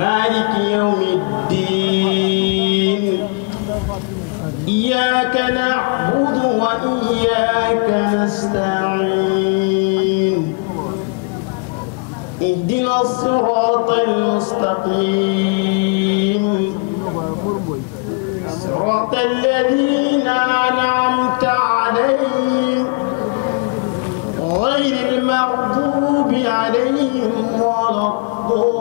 مالك يوم الدين إياك نعبد وإياك نستعين اهدنا الصراط المستقيم صراط الذين أنعمت عليهم غير المغضوب عليهم ولا الضالين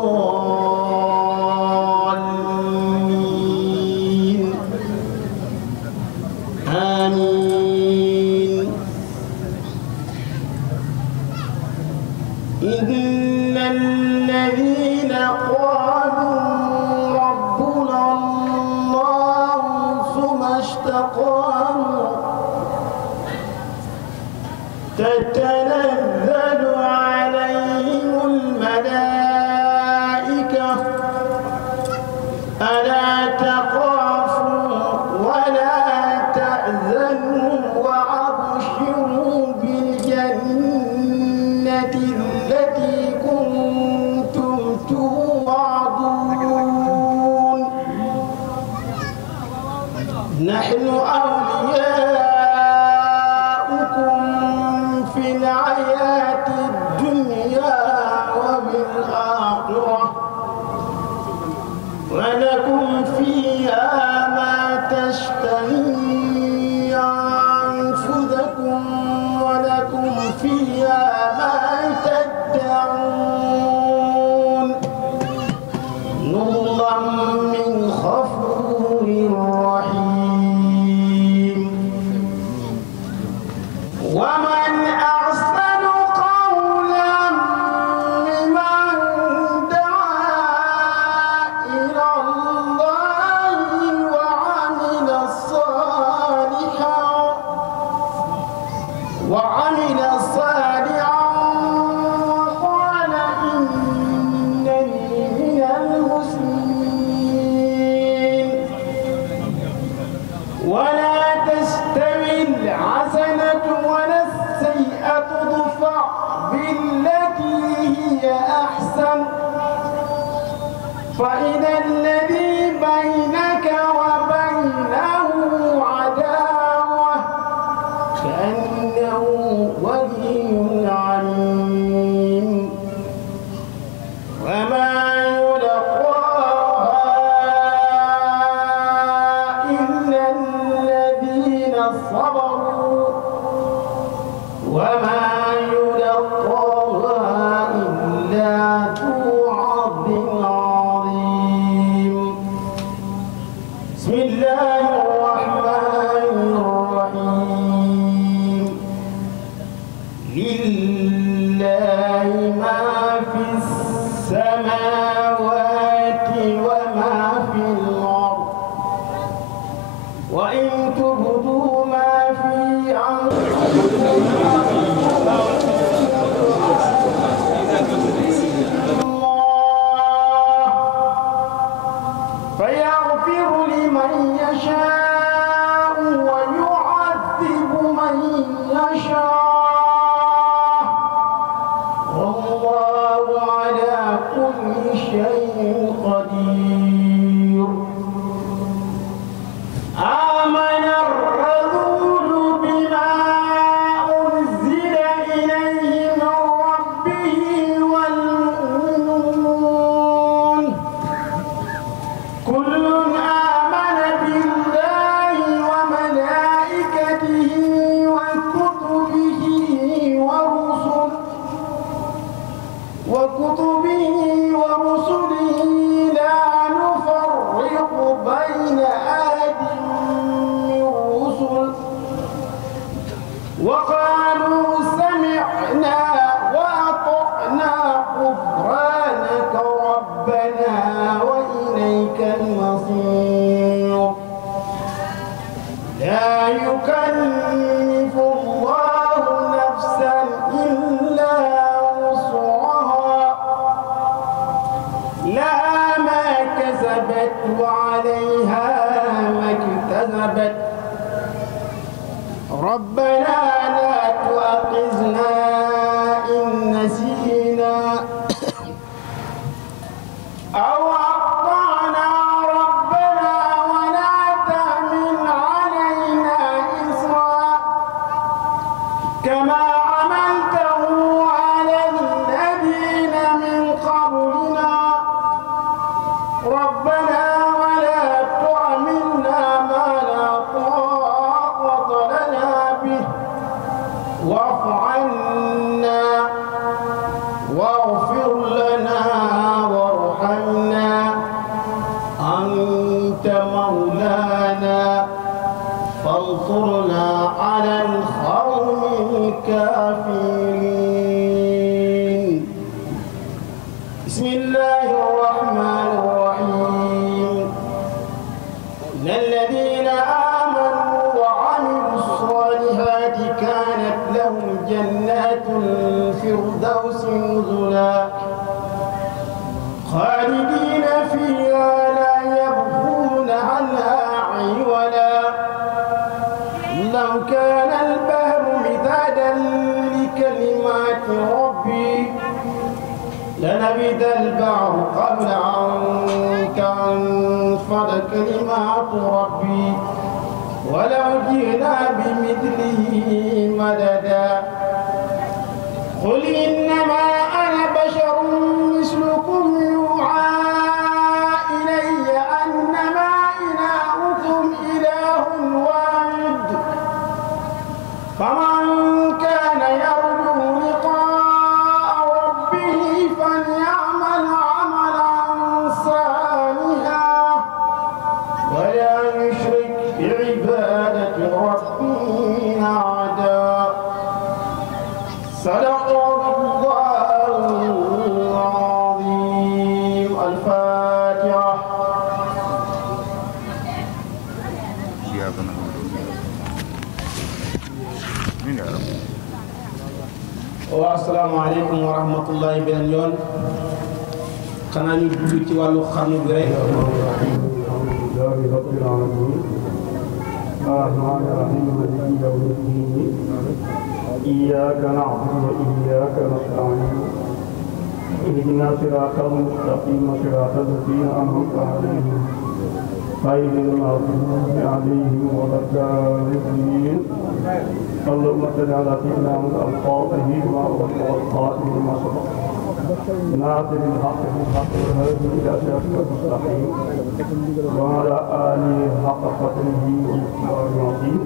آمين. إن الذين قالوا ربنا الله ثم استقاموا تتنزل عليهم الملائكة ألا تخافوا ولا تحزنوا وأبشروا بالجنة التي كنتم توعدون نحن أولياؤكم في الحياة الدنيا وبالآخرة ولكم فيها ما تشتهي أنفسكم ولكم فيها ما تدعون نزلا من غفور رحيم. ومن أحسن قولا ممن دعا إلى الله وعمل صالحا وقال إنني من المسلمين. ولا تستوي الحسنة ولا السيئة ادفع بالتي هي أحسن فإذا الذي بينك وبينه عداوة كأنه ولي عليم. وما يلقاها إلا الذين صبروا وما يلقاها إلا ذو حظ عظيم. بسم الله الرحمن الرحيم. لله ما في السماوات وما في الأرض وإن تبدوا ما في أنفسكم فيغفر لمن يشاء ويعذب من يشاء والله على كل شيء قدير. آمن الرسول بما أنزل إليه من ربه والمؤمنون كل آمن بالله وملائكته وكتبه ورسله لا نفرق بين أحد من رسل وقالوا سمعنا وأطعنا غفرانك ربنا وإليك المصير. لا يكلف الله نفسا إلا وسعها لها ما كسبت وعليها ما اكتسبت ربنا لا تؤاخذنا إن نسينا أو ربنا ولا تحملنا ما لا طاقة لنا به واعف عنا واغفر لنا وارحمنا أنت مولانا فانصرنا على القوم الكافرين. بسم الله الرحمن الرحيم. إن الذين آمنوا وعملوا الصالحات كانت لهم جنات الفردوس نزلا خالدين فيها لا يبغون عنها عولا لو كان البحر مدادا لكلمات ربي لنفد البحر قبل أن تنفد كلمات ربي ولو جئنا بمثله مددا قل إنما أنا بشر مثلكم يوحى إلي أنما إلهكم إله واحد فمن كان يرجو لقاء ربه فليعمل عملا صالحا ولا يشرك بعبادة ربه أحدا. صدق الله العظيم. الفاتحة. Assalaamu aleykum wa rahmatullahi beneen yoon xanaa ñu dugg ci wàllu xarnu bi rek. alhamdulillahi rabbil alamin arrahmani rahim maliki yawmi ddin iyyaka na'budu wa iyyaka nasta'in ihdina siratal mustaqim siratal ladzina an'amta alayhim ghayril maghdubi alayhim waladdallin. اللهم صل على سيدنا محمد الفاتح لما أغلق والخاتم لما سبق ناصر الحق بالحق والهادي إلى صراطك المستقيم وعلى آله حق قدره ومقداره العظيم.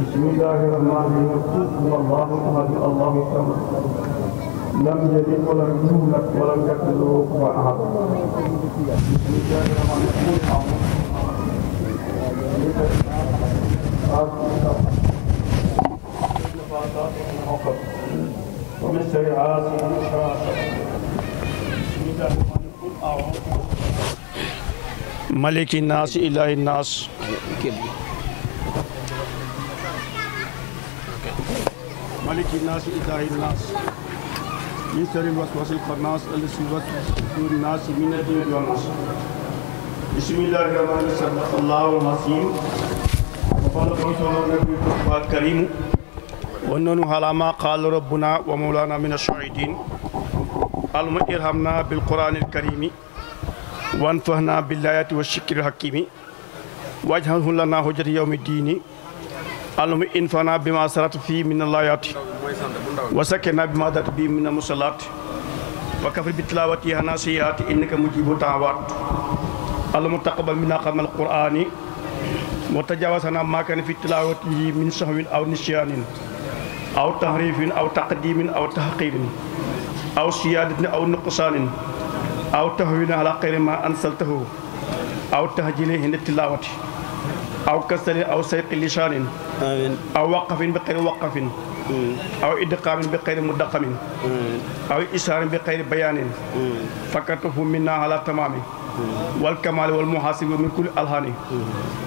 بسم الله الرحمن الرحيم. الله أحد الله الصمد لم يلد ولم يولد ولم يكن له كفوا أحد. بسم الله الرحمن الرحيم. ومن سيئات النشاط. ملك الناس إله الناس ملك الناس إله الناس من شر الوسواس الخناس الذي يوسوس في صدور الناس من الجن والناس. بسم الله الرحمن الرحيم. صدق الله العظيم وقال النبي الكريم ونحن على ما قال ربنا ومولانا من الشاهدين. اللهم ارحمنا بالقرآن الكريم وانفعنا بالآيات والشكر الحكيم واجعله لنا حجة يوم الدين. اللهم انفعنا بما سرت فيه من الآيات وسكنا بما دات به من المصلات وكفر بتلاوتها ناسيات إنك مجيب الدعوات. اللهم تقبل منا ختم القرآن وتجاوزنا ما كان في تلاوته من سهو أو نسيان أو تحريف أو تقديم أو تحقير أو سيادة أو نقصان أو تهوين على غير ما أنزلته أو تهجيل عند التلاوة أو كسر أو سيق لسان أو وقف بغير وقف أو إدقام بغير مدقم أو إسهار بغير بيان فكرته منا على تمام والكمال والمحاسب من كل الهاني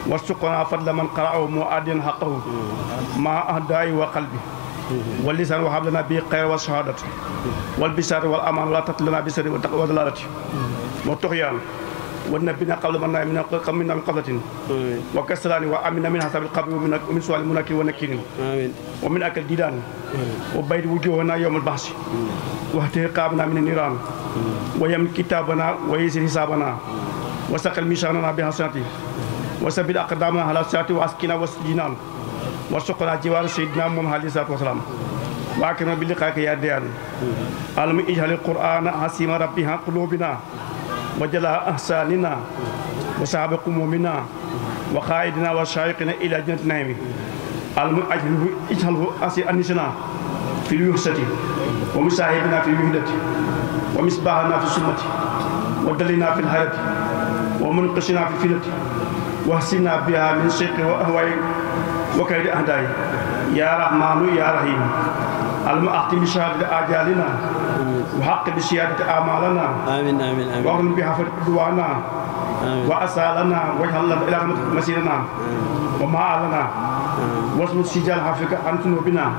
وارزقنا فضل من قرأه مؤديا حقه مع أهدائي وقلبي واللسان وهب لنا به خير والشهادة والبشار والأمان ولا تطلنا بسر والضلالة والطغيان والنبينا قبل منا من قبلة وكسران وأمنا من حسب القبر ومن سؤال المنكر والنكير ومن أكل ديدان وبيد وجوهنا يوم البحث واحتقابنا من النيران ويمن كتابنا ويسر حسابنا وسقل ميشاننا بحسناته وسبيل أقدامنا على الصراط وأسكنا وسجينان وارزقنا جوار سيدنا محمد عليه الصلاة والسلام وأكرمنا بلقائك يا ديان اللهم اجعل القرآن حسيم ربها قلوبنا وجلاء أحساننا وسابق همومنا وقائدنا وشائقنا إلى جنة النعيم اجعله أسير أنسنا في الوحشة ومساهبنا في الوحدة ومصباحنا في السمة ودلنا في الحياة ومنقشنا في الفلة واحسنا بها من شق وأهواء وكيد أهداء يا رحمن يا رحيم المؤختم بشهادة آجالنا وحق بسيادة أعمالنا آمين آمين آمين وأغن بحفظ دعوانا وأسالنا واجعل إلى مسيرنا وما علنا واسم السجال حفظك عن ذنوبنا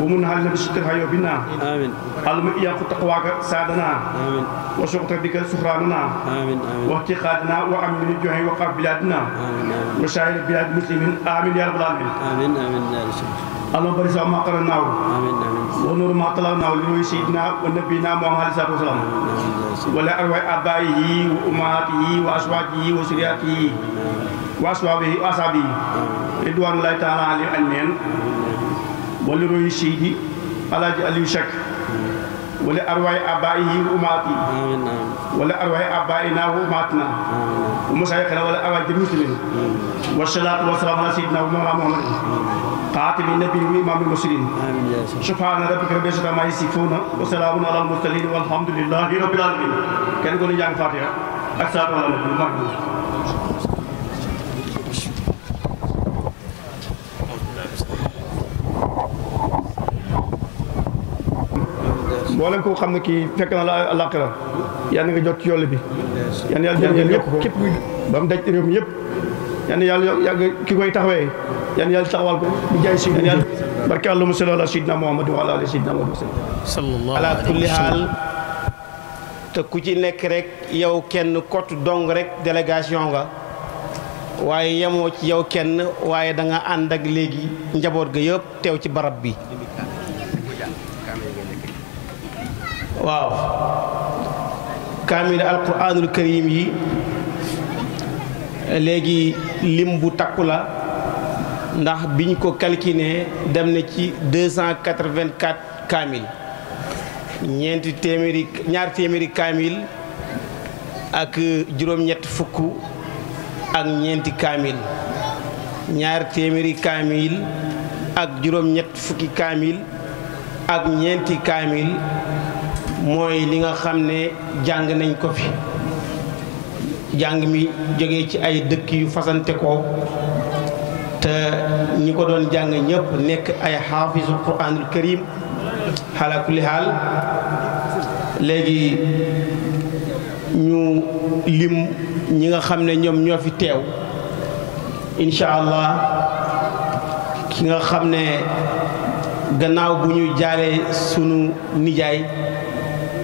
ومن حالنا بستر عيوبنا آمين المئياق تقواك سادنا آمين وشكرك بك سخراننا آمين آمين واعتقادنا وأمن الجوع وقف بلادنا آمين وسائر بلاد المسلمين آمين يا رب العالمين آمين آمين يا رسول اللهم بارك ما قرناه آمين آمين ونور ما طلعناه لنور سيدنا ونبينا محمد صلى الله عليه وسلم ولا أرواح آبائه وأمهاته وأزواجه وذرياته وأصحابه رضوان الله تعالى عليهم أجمعين ولروي سيدي على علي شك ولا أرواح آبائه وأمهاته آمين آمين ولا أرواح آبائنا وأمهاتنا ومشايخنا ولا أرواح المسلمين والصلاة والسلام على سيدنا محمد قاتل النبي وإمام المرسلين آمين يا رسول سبحان ربك رب العزة عما يصفون وسلام على المرسلين والحمد لله رب العالمين كان يقول جان فاتحة أكثر على النبي mboolem ko xam ne kii fekk na la àllaaxira yal na nga jot ci yool bi yal na yàlla jël yëpp képp ba mu daj réew mi yëpp yal na yàlla yàgg ki koy taxawee yal na yàlla taxawal ko di jaay si yàlla barke allahumma salli ala sayyidina Muhammad wa ala ali sayyidina Muhammad sallallahu ala kulli haal te ku ci nekk rek yow kenn kott dong rek délégation nga waaye yemoo ci yow kenn waaye da nga ànd ak léegi njaboot ga yëpp teew ci barab bi waaw kaamil alquranul karim yi léegi lim bu takku la ndax biñ ko calculé dem na ci 284 kaamil ñaar téeméeri kaamil ak juróom-ñett fukk ak ñeenti kaamil ñaar téeméeri kaamil ak juróom-ñett fukki kaamil ak ñeenti kaamil mooy li nga xam ne jàng nañ ko fi jàng mi jógee ci ay dëkk yu fasante ko te ñi ko doon jàng ñëpp nekk ay xaafisul quraanul karim ala kulli haal léegi ñu lim ñi nga xam ne ñoom ñoo fi teew incha allah ki nga xam ne gannaaw bu ñu jaalee sunu nijaay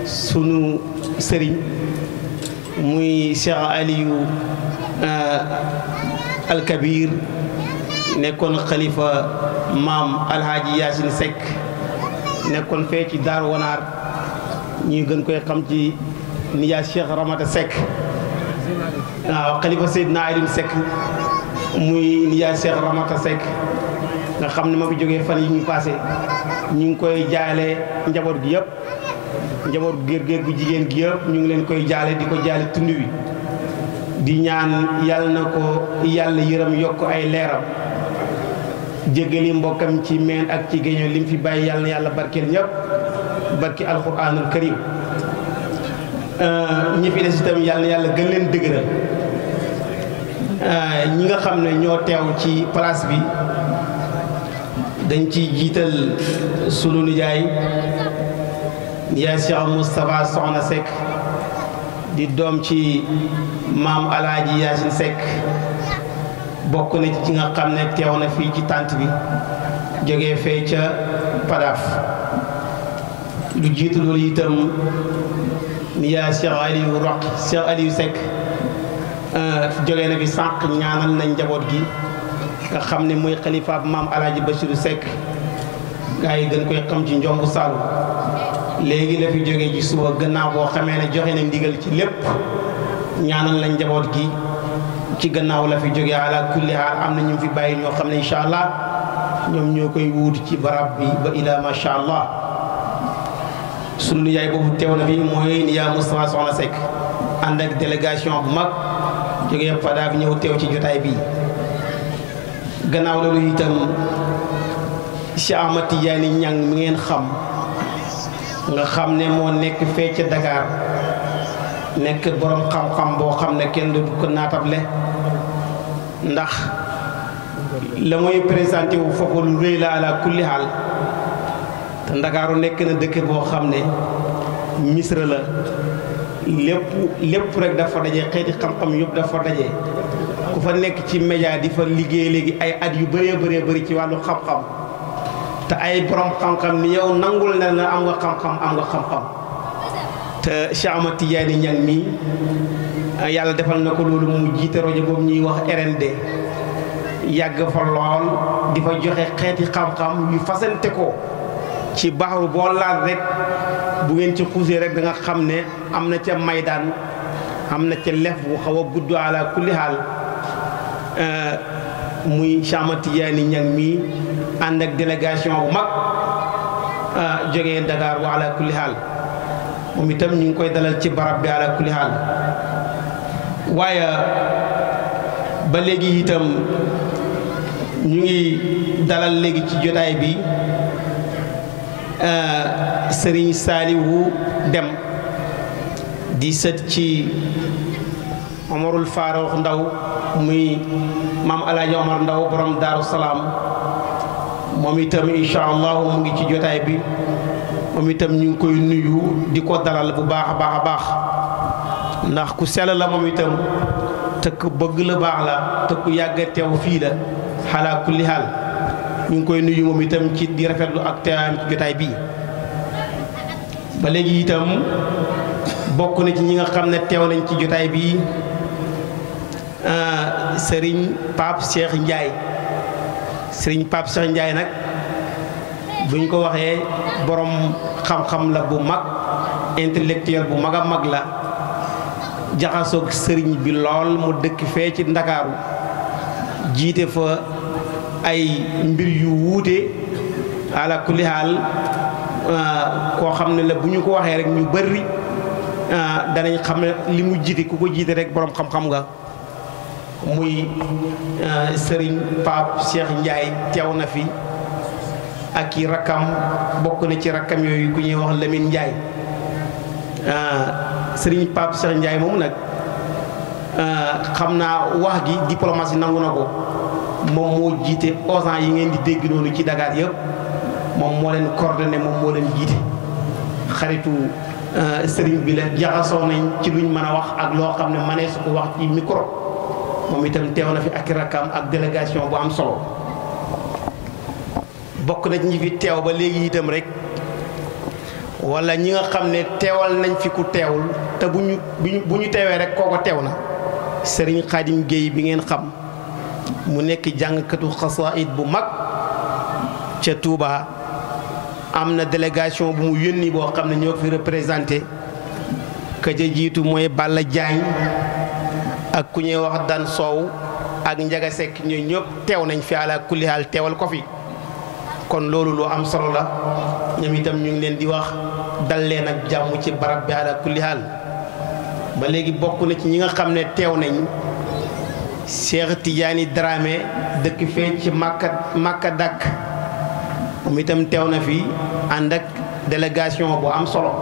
sunu sëriñ muy Cheikh Aliou Alkabir nekkoon xalifa maam Alhaaji Yaasin Seck nekkoon fee ci Daar Wanaar ñuy gën koy xam ci nijaay Cheikh Ramata Seck waaw xalifa Seydina Alim Seck muy nijaay Cheikh Ramata Seck nga xam ne ma fi jógee fan yi ñu passé ñu ngi koy jaale njaboot gi yëpp njaboot géer gu jigéen gi yëpp ñu ngi leen koy jaale di ko jaale tund wi di ñaan yàlla na ko yàlla yërëm yokk ay leeram jéggali mbokkam ci meen ak ci géño lim fi bàyyi yàlla na yàlla barkeel ñëpp barki alquranul karim ñi fi des itam yàlla na yàlla gën leen dëgëral ñi nga xam ne ñoo teew ci place bi dañ ci jiital sunu nijaay Cheikh Moustapha Soxna Seck di doom ci maam Alaaji Yaasin Seck bokk na ci nga xam ne teew na fii ci tànt bi jógee fee ca Padaf lu jiitu loolu itam ni yaa Cheikh Aliou Roq Cheikh Aliou Seck jógee na fi sànq ñaanal nañ njaboot gi nga xam ne mooy xalifaab maam Alaaji Bachirou Seck gaa yi gën koy xam ci njombu Saalum léegi la fi jógee ci suba gannaaw boo xamee ne joxe na ndigal ci lépp ñaanal lañ njaboot gi ci gannaaw la fi jógee ala kulli haal am na ñu fi bàyyi ñoo xam ne incha allah ñoom ñoo koy wuutu ci barab bi ba ila macha allah sunu yaay boobu teew na fi mooy ni yaa Moustapha Soxna Seck ànd ak délégation bu mag jógee Fadaaf ñëw teew ci jotaay bi gannaaw loolu itam Cheikh Ahmad Tidiane Niang mi ngeen xam nga xam ne moo nekk fee ca Dakar nekk borom xam-xam boo xam ne kenn du ko naatable ndax la mooy présenté wu foofu lu rëy la ala kulli xaal te Ndakaaru nekk na dëkk boo xam ne misra la lépp rek dafa daje xeeti xam-xam yëpp dafa daje ku fa nekk ci média di fa liggéey léegi ay at yu bëree bëri ci wàllu xam-xam te ay borom xam-xam ni yow nangul na la am nga xam-xam te Cheikh Ahmad Tidiane Niang mi yàlla defal na ko loolu mu jiite rajo boobu ñuy wax RND yàgg fa lool di fa joxe xeeti xam-xam yu fasante ko ci baaxaru boo laal rek bu ngeen ci xuusee rek da nga xam ne am na ca maydaan am na ca lef bu xaw a gudd ala kulli xaal muy Cheikh Ahmad Tidiane Niang mi ànd ak délégation bu mag jógee Dakar wa ala kulli xaal moom itam ñu ngi koy dalal ci barab bi ala kulli xaal waaye ba léegi itam ñu ngi dalal léegi ci jotaay bi Serigne Saliou Dem di sët ci Omarul Farouk Ndaw muy maam Alaaji Omar Ndaw borom Daaru Salaam moom itam incha allah mu ngi ci jotaay bi moom itam ñu ngi koy nuyu di ko dalal bu baax a baax ndax ku sell la moom itam te ku bëgg la baax la te ku yàgg teew fii la xalaa kulli xaal ñu ngi koy nuyu moom itam ci di rafetlu ak teewaayam ci jotaay bii ba léegi itam bokk na ci ñi nga xam ne teew nañ ci jotaay bii Serigne Pape Cheikh Ndiaye Serigne Pape Cheikh Ndiaye nag buñ ko waxee borom xam-xam la bu mag intellectuel bu mag a mag la jaxasoog sëriñ bi lool mu dëkk fee ci Ndakaaru jiite fa ay mbir yu wuute ala kulli haal koo xam ne la bu ñu ko waxee rek ñu bëri danañ xam ne li mu jiite ku ko jiite rek borom xam-xam nga muy sëriñ Pape Cheikh Ndiaye teew na fi ak i rakkam bokk na ci rakkam yooyu ku ñuy wax Lamine Ndiaye sëriñ Pape Cheikh Ndiaye moom nag xam naa wax gi diplomatie nangu na ko moom moo jiite OSAN yi ngeen di dégg noonu ci Dakar yëpp moom moo leen coordonné moom moo leen jiite xaritu sëriñ bi la jaxasoo nañ ci luñ mën a wax ak loo xam ne mënee su ko wax ci micro moom itam teew na fi ak i rakkam ak délégation bu am solo bokk na ñi fi teew ba léegi itam rek wala ñi nga xam ne teewal nañ fi ku teewul te bu ñu teewee rek kooko teew na Serigne Khadim Gueye bi ngeen xam mu nekk jàngkatu xasaayid bu mag ca Touba am na délégation bu mu yónni boo xam ne ñoo fi représenté ka ca jiitu mooy Balla Diagne ak ku ñuy wax Dan Sow ak Njaga Sekk ñooy ñëpp teew nañ fi ala kulli haal teewal ko fi kon loolu lu am solo la ñoom itam ñu ngi leen di wax dal leen ak jàmm ci barab bi ala kulli haal ba léegi bokk na ci ñi nga xam ne teew nañ Cheikh Tidiane Dramé dëkk fee ci Makka Dak moom itam teew na fi ànd ak délégation bu am solo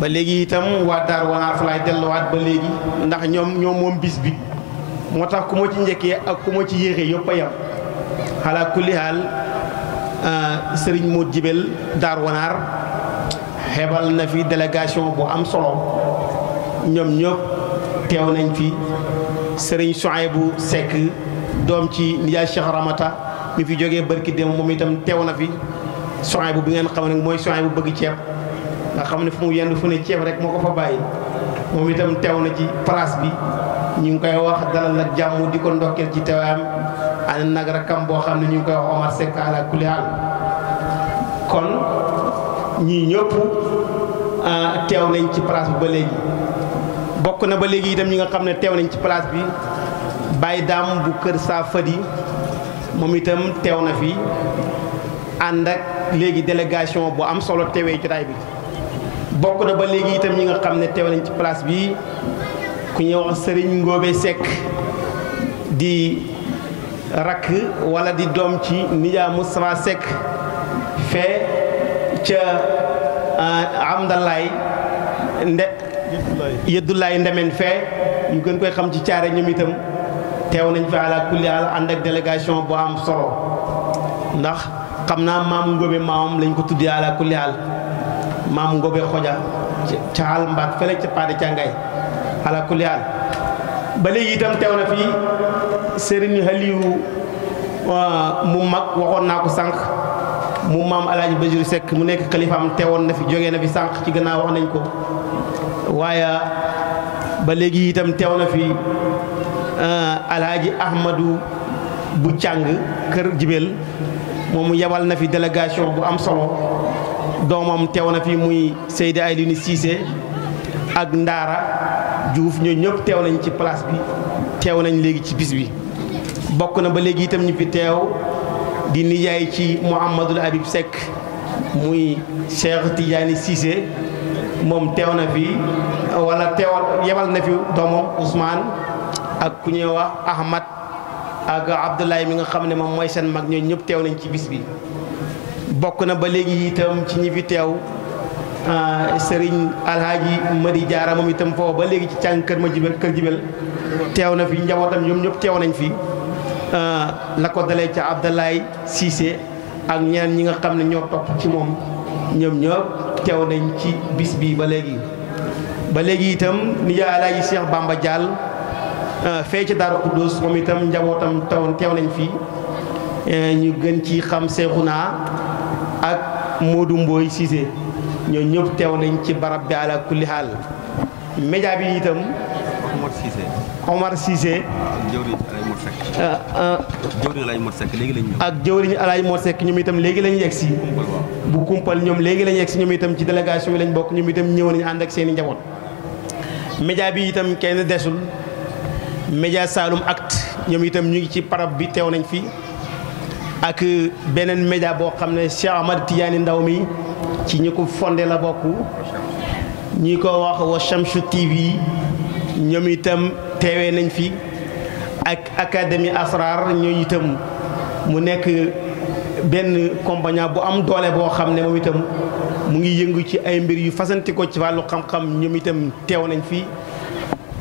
ba léegi itam waa Daar Wanaar fa laay delluwaat ba léegi ndax ñoom moom bis bi moo tax ku ma ci njëkkee ak ku ma ci yéexee yëpp a yam ala kulli haal sëriñ moo jibel Daar Wanaar xebal na fi délégation bu am solo ñoom ñëpp teew nañ fi sëriñ Souhaïbou Seck doom ci nijaay Cheikh Ramata mi fi jógee barki dem moom itam teew na fi Souhaïbou bi ngeen xam ne mooy Souhaïbou bëgg ceeb nga xam ne fu mu yendu fu ne ceeb rek moo ko fa bàyyi moom itam teew na ci place bi ñu ngi koy wax dalal ak jàmm di ko ndokkeel ci teewaayam ànd nag rakam boo xam ne ñu ngi koy wax Omar Seck ala kulli haal kon ñii ñëpp teew nañ ci place bi ba léegi bokk na ba léegi itam ñi nga xam ne teew nañ ci place bi Baye Dame bu kër saa Fadi moom itam teew na fi ànd ak léegi délégation bu am solo teewee jotaay bi bokk na ba léegi itam ñi nga xam ne teew nañ ci place bi ku ñuy wax Serigne Ngóobe Seck di rakk wala di doom ci Nija Moustapha Seck fee ca Amdalaay Yëddulaay Ndemen fee ñu gën koy xam ci caare ñoom itam teew nañ fi ala kulli haal ànd ak délégation bu am solo ndax xam naa maam Ngóobe maamam lañ ko tuddee ala kulli haal maam Ngóobe xoja ca xaal mbaat fële ca paade càngaay ala kulli haal ba léegi itam teew na fi Serigne Aliou mu mag waxoon naa ko sànq mu maam Alaaji Basiru Seck mu nekk xalifaam teewoon na fi jógee na fi sànq ci gannaaw wax nañ ko waaye ba léegi itam teew na fi Alaaji Ahmadou bu càng kër Jibel moom mu yebal na fi délégation bu am solo doomam teew na fi muy Seydi Aylini Cissé ak Ndaara Diouf ñoo ñëpp teew nañ ci place bi teew nañ léegi ci bis bi bokk na ba léegi itam ñu fi teew di nijaay ci Mouhamadul Habib Seck muy Cheikh Tidiane Cissé moom teew na fi wala teewal yebal na fi doomam Ousmane ak ku ñuy wax Ahmad ak Abdoulaye mi nga xam ne moom mooy seen mag ñoo ñëpp teew nañ ci bis bi bokk na ba léegi itam ci ñi fi teew Serigne Alhaji Madi Diarra moom itam foofu ba léegi ci càng kër jibel teew na fi njabootam ñoom ñëpp teew nañ fi la ko dalee ca Abdoulaye Cissé ak ñeneen ñi nga xam ne ñoo topp ci moom ñoom ñëpp teew nañ ci bis bi ba léegi itam ni Alaaji Cheikh Bamba Diall fee ci Daaru Xuddus moom itam njabootam teew nañ fi ñu gën ci xam Seexuna ak Modou Mboy Cissé ñoo ñëpp teew nañ ci barab bi ala kulli haal média bi itam Omar Cissé ak jëwriñ Alaaji Mor Seck ñoom itam léegi lañu yegg si bu kumpal ñoom léegi lañu yegg si ñoom itam ci délégation bi lañ bokk ñoom itam ñëw nañu ànd ak seeni njaboot média bi itam kenn desul média Saloum Acte ñoom itam ñu ngi ci parab bi teew nañ fi ak beneen média boo xam ne Cheikh Ahmad Tidiane Ndaw mi ci ñi ko fondé la bokk ñi ko wax wa Shamsu TV ñoom itam teewee nañ fi ak académie Asrar ñooñu itam mu nekk benn compagnie bu am doole boo xam ne moom itam mu ngi yëngu ci ay mbir yu fasanti ko ci wàllu xam-xam ñoom itam teew nañ fi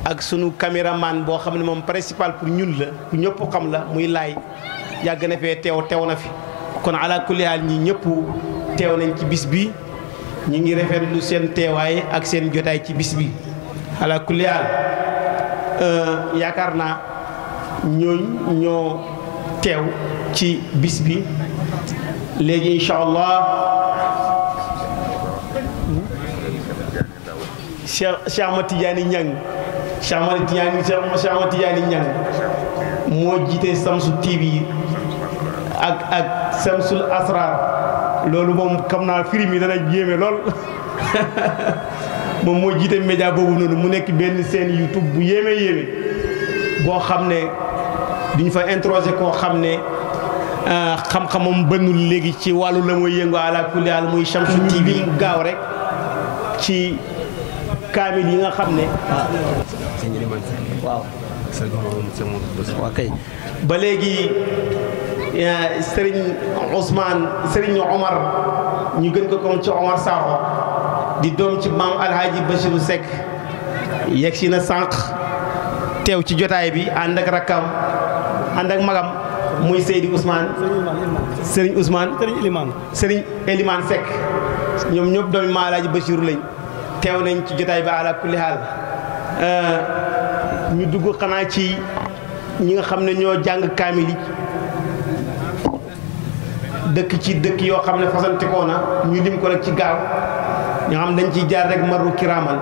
ak sunu caméraman boo xam ne moom principal pour ñun la ku ñëpp xam la muy laay yàgg na fee teew na fi kon ala kulli haal ñi ñëpp teew nañ ci bis bi ñi ngi rafetlu seen teewaay ak seen jotaay ci bis bi ala kulli haal yaakaar naa ñoo teew ci bis bi léegi incha allah Cheikh Ahmad Tidiane Niang Cheikh Ahmad Tidiane Niang moo jiite Samsu TV ak Samsul Asrar loolu moom xam naa firi mi dana jéeme lool moom moo jiite média boobu noonu mu nekk benn seen YouTube bu yéeme boo xam ne duñ fa introsé koo xam ne xam-xamam bënnul léegi ci wàllu la mooy yëngu ala kulli haal muy Shamsu TV gaaw rek ci kaamil yi nga xam ne waaw kay ba léegi Serigne Omar ñu gën ko comme ci Omar Sakho di doom ci maam Alhaji Basiru Seck yegg si na sànq teew ci jotaay bi ànd ak rakkam ànd ak magam muy Seydi Ousmane Serigne Elimane Seck ñoom ñëpp doomi maam Alhaji Basiru lañ teew nañ ci jotaay bi ala kulli haal ñu dugg xanaa ci ñi nga xam ne ñoo jàng kaamil yi dëkk ci dëkk yoo xam ne fasantikoo na ñu lim ko rek ci gaaw ñoo xam dañ ciy jaar rek maru kiraamal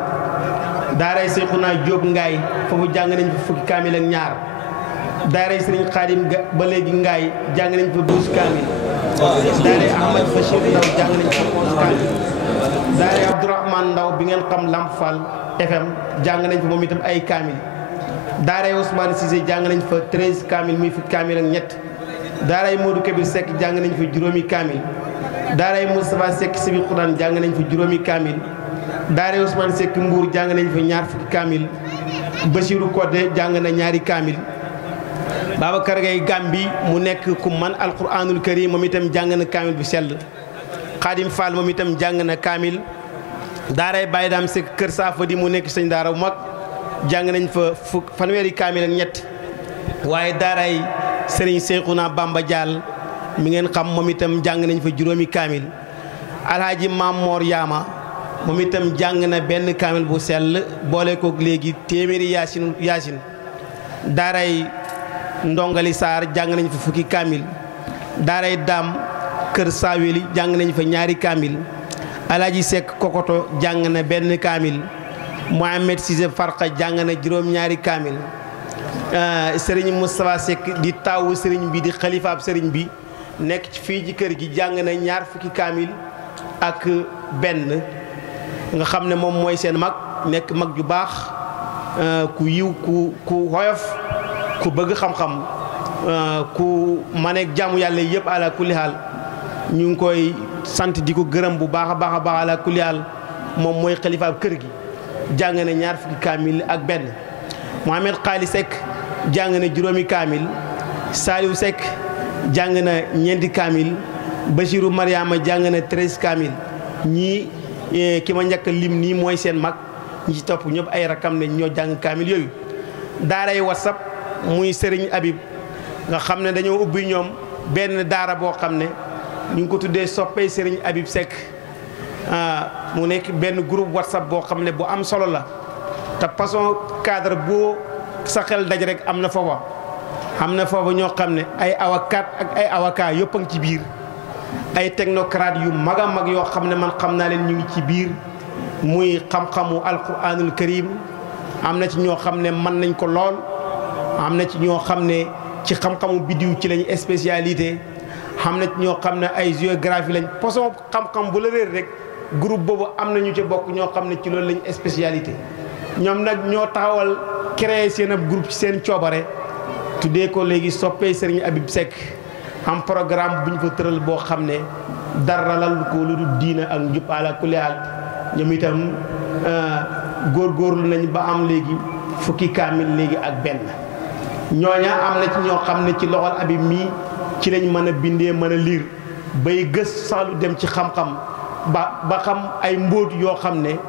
daaray Seexuna Jóob Ngaay foofu jàng nañ fa fukki kaamil ak ñaar daaray Sëriñ Xaadim ba léegi Ngaay jàng nañ fa 12 kaamil daaray Ahmad Bachir Ndaw jàng nañ fa 11 kaamil daaray Abdourahmane Ndaw bi ngeen xam Lamp Fall FM jàng nañ fa moom itam ay kaamil daaray Ousmane Cissé jàng nañ fa 13 kaamil muy fukki kaamil ak ñett daaray Modou Kabir Seck jàng nañ fa juróomi kaamil daaray Moustapha Seck Sibi Quran jàng nañ fa juróomi kaamil daara Ousmane Seck Mbour jàng nañ fa ñaar fukki kaamil Bachirou Codé jàng na ñaari kaamil Babacar Gaye Gambi mu nekk ku man alquranul karim moom itam jàng na kaamil bu sell Khadim Fall moom itam jàng na kaamil daaray Baye Dame Seck Kër Saafadi mu nekk sëñ daara bu mag jàng nañ fa fanweeri kaamil ak ñett waaye daaray Serigne Cheikhouna Bamba Diall mi ngeen xam moom itam jàng nañ fa juróomi kaamil Alhaji Mamor Yaama moom itam jàng na benn kaamil bu sell boole ko léegi téeméeri yaasin daaray Ndongali Sarr jàng nañ fa fukki kaamil daaray Daam Kër Saaweli jàng nañ fa ñaari kaamil Alaaji Seck Kokoto jàng na benn kaamil Mohamed Cissé Farqa jàng na juróom-ñaari kaamil Serigne Moustapha Seck di taawu Serigne bi di xalifaab Serigne bi nekk ci fii ci kër gi jàng na ñaar fukki kaamil ak benn nga xam ne moom mooy seen mag nekk mag ju baax ku yiw ku woyof ku bëgg xam-xam ku maneeg jaamu yàlla yëpp ala kulli haal ñu ngi koy sant di ko gërëm bu baax a baax a baax ala kulli haal moom mooy xalifaab kër gi jàng na ñaar fukki kaamil ak benn Mohamed Xaali Seck jàng na juróomi kaamil Saliou Seck jàng na ñeenti kaamil Bachirou Mariama jàng na 13 kaamil ñii ki ma njëkk lim nii mooy seen mag ñi ci topp ñëpp ay rakam ne ñoo jàng kaamil yooyu daaray WhatsApp muy Serigne Habib nga xam ne dañoo ubbi ñoom benn daara boo xam ne ñu ngi ko tuddee soppee Serigne Habib Seck mu nekk benn groupe WhatsApp boo xam ne bu am solo la te façon cadre boo sa xel daj rek am na foofa ñoo xam ne ay avocat ak ay avocat yëpp a ngi ci biir ay technocrate yu mag a mag yoo xam ne man xam naa leen ñu ngi ci biir muy xam-xamu alquranul karim am na ci ñoo xam ne mën nañ ko lool am na ci ñoo xam ne ci xam-xamu biddiw ci lañ spécialité xam na ci ñoo xam ne ay géographie lañ façon xam-xam bu la réer rek groupe boobu am na ñu ci bokk ñoo xam ne ci loolu lañ spécialité ñoom nag ñoo taxawal créer seen ab groupe ci seen coobare tuddee ko léegi soppee Serigne Habib Seck am programme bu ñu fa tëral boo xam ne dara lal ko lu dul diina ak njub ala kulli haal ñoom itam góorgóorlu nañ ba am léegi fukki kaamil léegi ak benn ñooña am na ci ñoo xam ne ci loxol Habib mii ci lañ mën a bindee mën a liir bay gës sax lu dem ci xam-xam ba xam ay mbóot yoo xam ne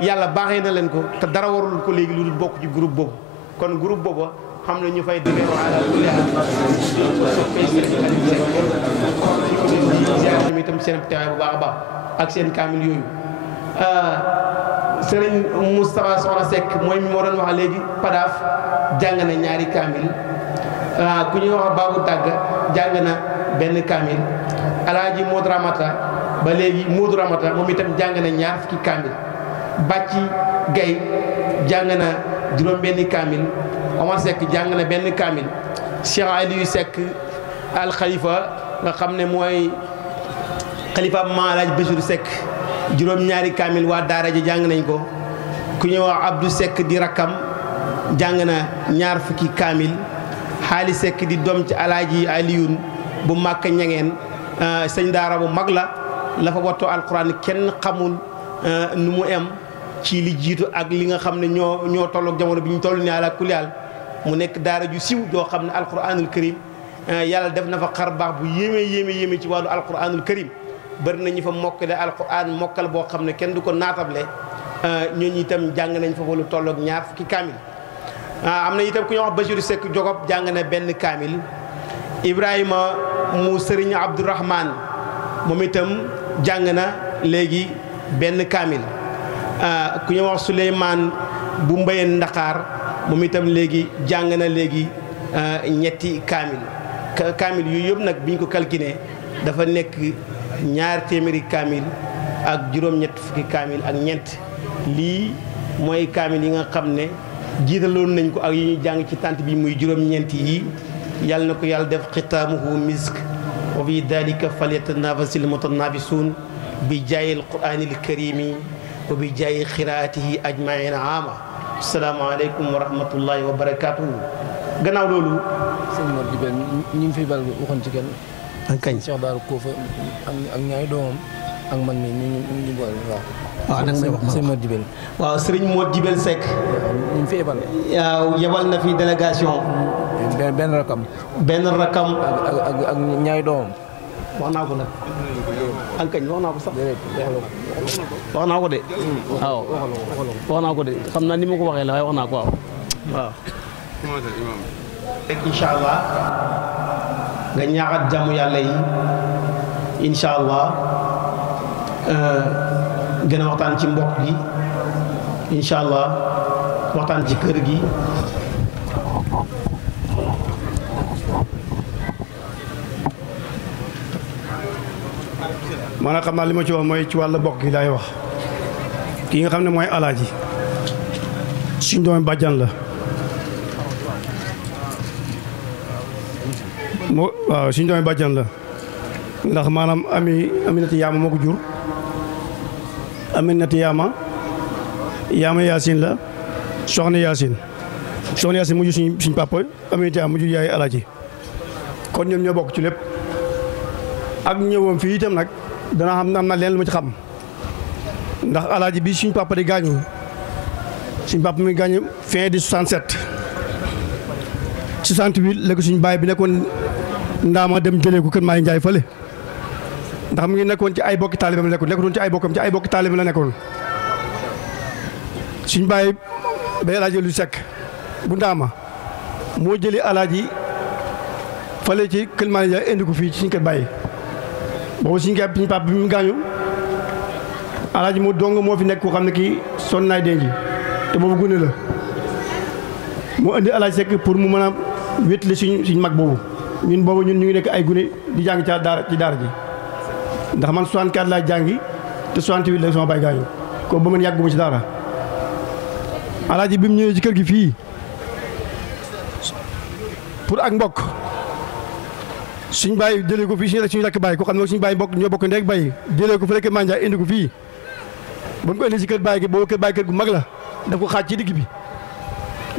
yàlla baaxee na leen ko te dara warul ko léegi lu dul bokk ci groupe boobu kon groupe boobu xam na ñu fay demee ala kulli haal itam seen teewaay bu baax a baax ak seen kaamil yooyu Serigne Moustapha Soxna Seck mooy mi moo doon wax léegi Padaaf jàng na ñaari kaamil ku ñuy wax Babou Tàgg jàng na benn kaamil Alaaji Modou Ramata ba léegi Modou Ramata moom itam jàng na ñaar fukki kaamil Bàcci Gay jàng na juróom benni kaamil Omar Seck jàng na benn kaamil Cheikh Aliou Seck al Khalifa nga xam ne mooy Khalifa Maalaaj Bachir Seck juróom-ñaari kaamil waa daara ji jàng nañ ko ku ñuy wax Abdou Seck di rakkam jàng na ñaar fukki kaamil Xaali Seck di doom ci Alaaji Aliyun bu màkk ñangeen sëñ daara bu mag la fa wattoo alquran kenn xamul nu mu em ci li jiitu ak li nga xam ne ñoo tolloog jamono bi ñu toll nii ala kulli haal mu nekk daara ju siw joo xam ne alquranul karim yàlla def na fa xar baax bu yéeme ci wàllu alquranul karim bëri na ñu fa mokkale alquran mokkal boo xam ne kenn du ko naatable ñooñu itam jàng nañ fa lu tolloog ñaar fukki kaamil am na itam ku ñuy wax Bachir Seck Jogob jàng na benn kaamil Ibrahima mu Serigne Abdourahman moom itam jàng na léegi benn kaamil ku ñuy wax Souleymane bu Mbayeen Ndakaar moom itam léegi jàng na léegi ñetti kaamil yooyu yëpp nag bi ñu ko calculé dafa nekk ñaar téeméeri kaamil ak juróom-ñett fukki kaamil ak ñeent lii mooy kaamil yi nga xam ne jiitaloon nañ ko ak yi ñuy jàng ci tànt bi muy juróom-ñeent yi yàlla na ko yàlla def xitaamuhu misk wa fi dalika falyatanafasil mutanafisuun bi jaayil quraanil karimi wa bi jaayi xiraatihi ajmain ama asalaamaaleykum wa rahmatullahi wa barakatuhu gannaaw loolu sëñ Mor Dibe ñu ngi fi bal waxoon ci kenn kañ Cheikh Daaru Koofa ak ñaari doomam ak man mii ñu boole waaw. waaw nag may wax sëñ Modou Dibel. waaw Serigne Modou Dibel Seck. ñu fi yebal. waaw yebal na fi délégation. benn rakam. benn rakam. ak ñaari doomam. wax naa ko nag. ankañ wax naa ko sax. wax naa ko de. waaw wax naa ko de xam naa ni ma ko waxee la waaye wax naa ko waaw. waaw. incha allah nga ñaaxat jàmm yàlla yi incha allah gën a waxtaan ci mbokk gi incha allah waxtaan ci kër gi. maanaam xam naa li ma ci wax mooy ci wàllu bokk gi laay wax kii nga xam ne mooy alaaji suñ doomi bàjjan la waaw suñ doomi bàjjan la ndax maanaam Aminata Yaama moo ko jur Aminata Yaama Yaasin la soxna Yaasin mu jur suñ papa Aminata Yaama mu jur yaay alaaji kon ñoom ñoo bokk ci lépp ak ñëwam fii itam nag dana xam am na leen lu ma ci xam ndax alaaji bi suñ papa di gaañu suñ papa mi gaañu fin de 67 la ko suñ baay bi nekkoon ndaama dem jëlee ko kër Maay Njaay fële ndax mu ngi nekkoon ci ay bokki taalibeem la nekkoon ci ay bokkam ci ay bokki taalibeem la nekkoon suñ baay ba alaaji lu sekk bu ndaama moo jëlee alaaji fële ci kër Maay Njaay indi ko fii ci suñ kër baay boobu suñu papa bi mu gaañu alaaji moo dong moo fi nekk koo xam ne kii sonn naay denc te boobu gune la moo indi alaaji Seck pour mu mën a wétali suñ mag boobu ñun boobu ñun ñu ngi nekk ay gune di jàng ci daara ji ndax man 64 laa jàngi te 68 la sama baay gaañu ko ba man yàgguma ci daara alaaji bi mu ñëwee ci kër gi fii pour ak mbokk suñ bàyyi jëlee ko fii suñu rakk bàyyi ko xam ne suñu bàyyi bokk ñoo bokk ndek bàyyi jëlee ko fële kër Mandiaye indi ko fii ba mu ko indi si kër bàyyi gi boobu kër bàyyi kër gu mag la daf ko xaaj ci digg bi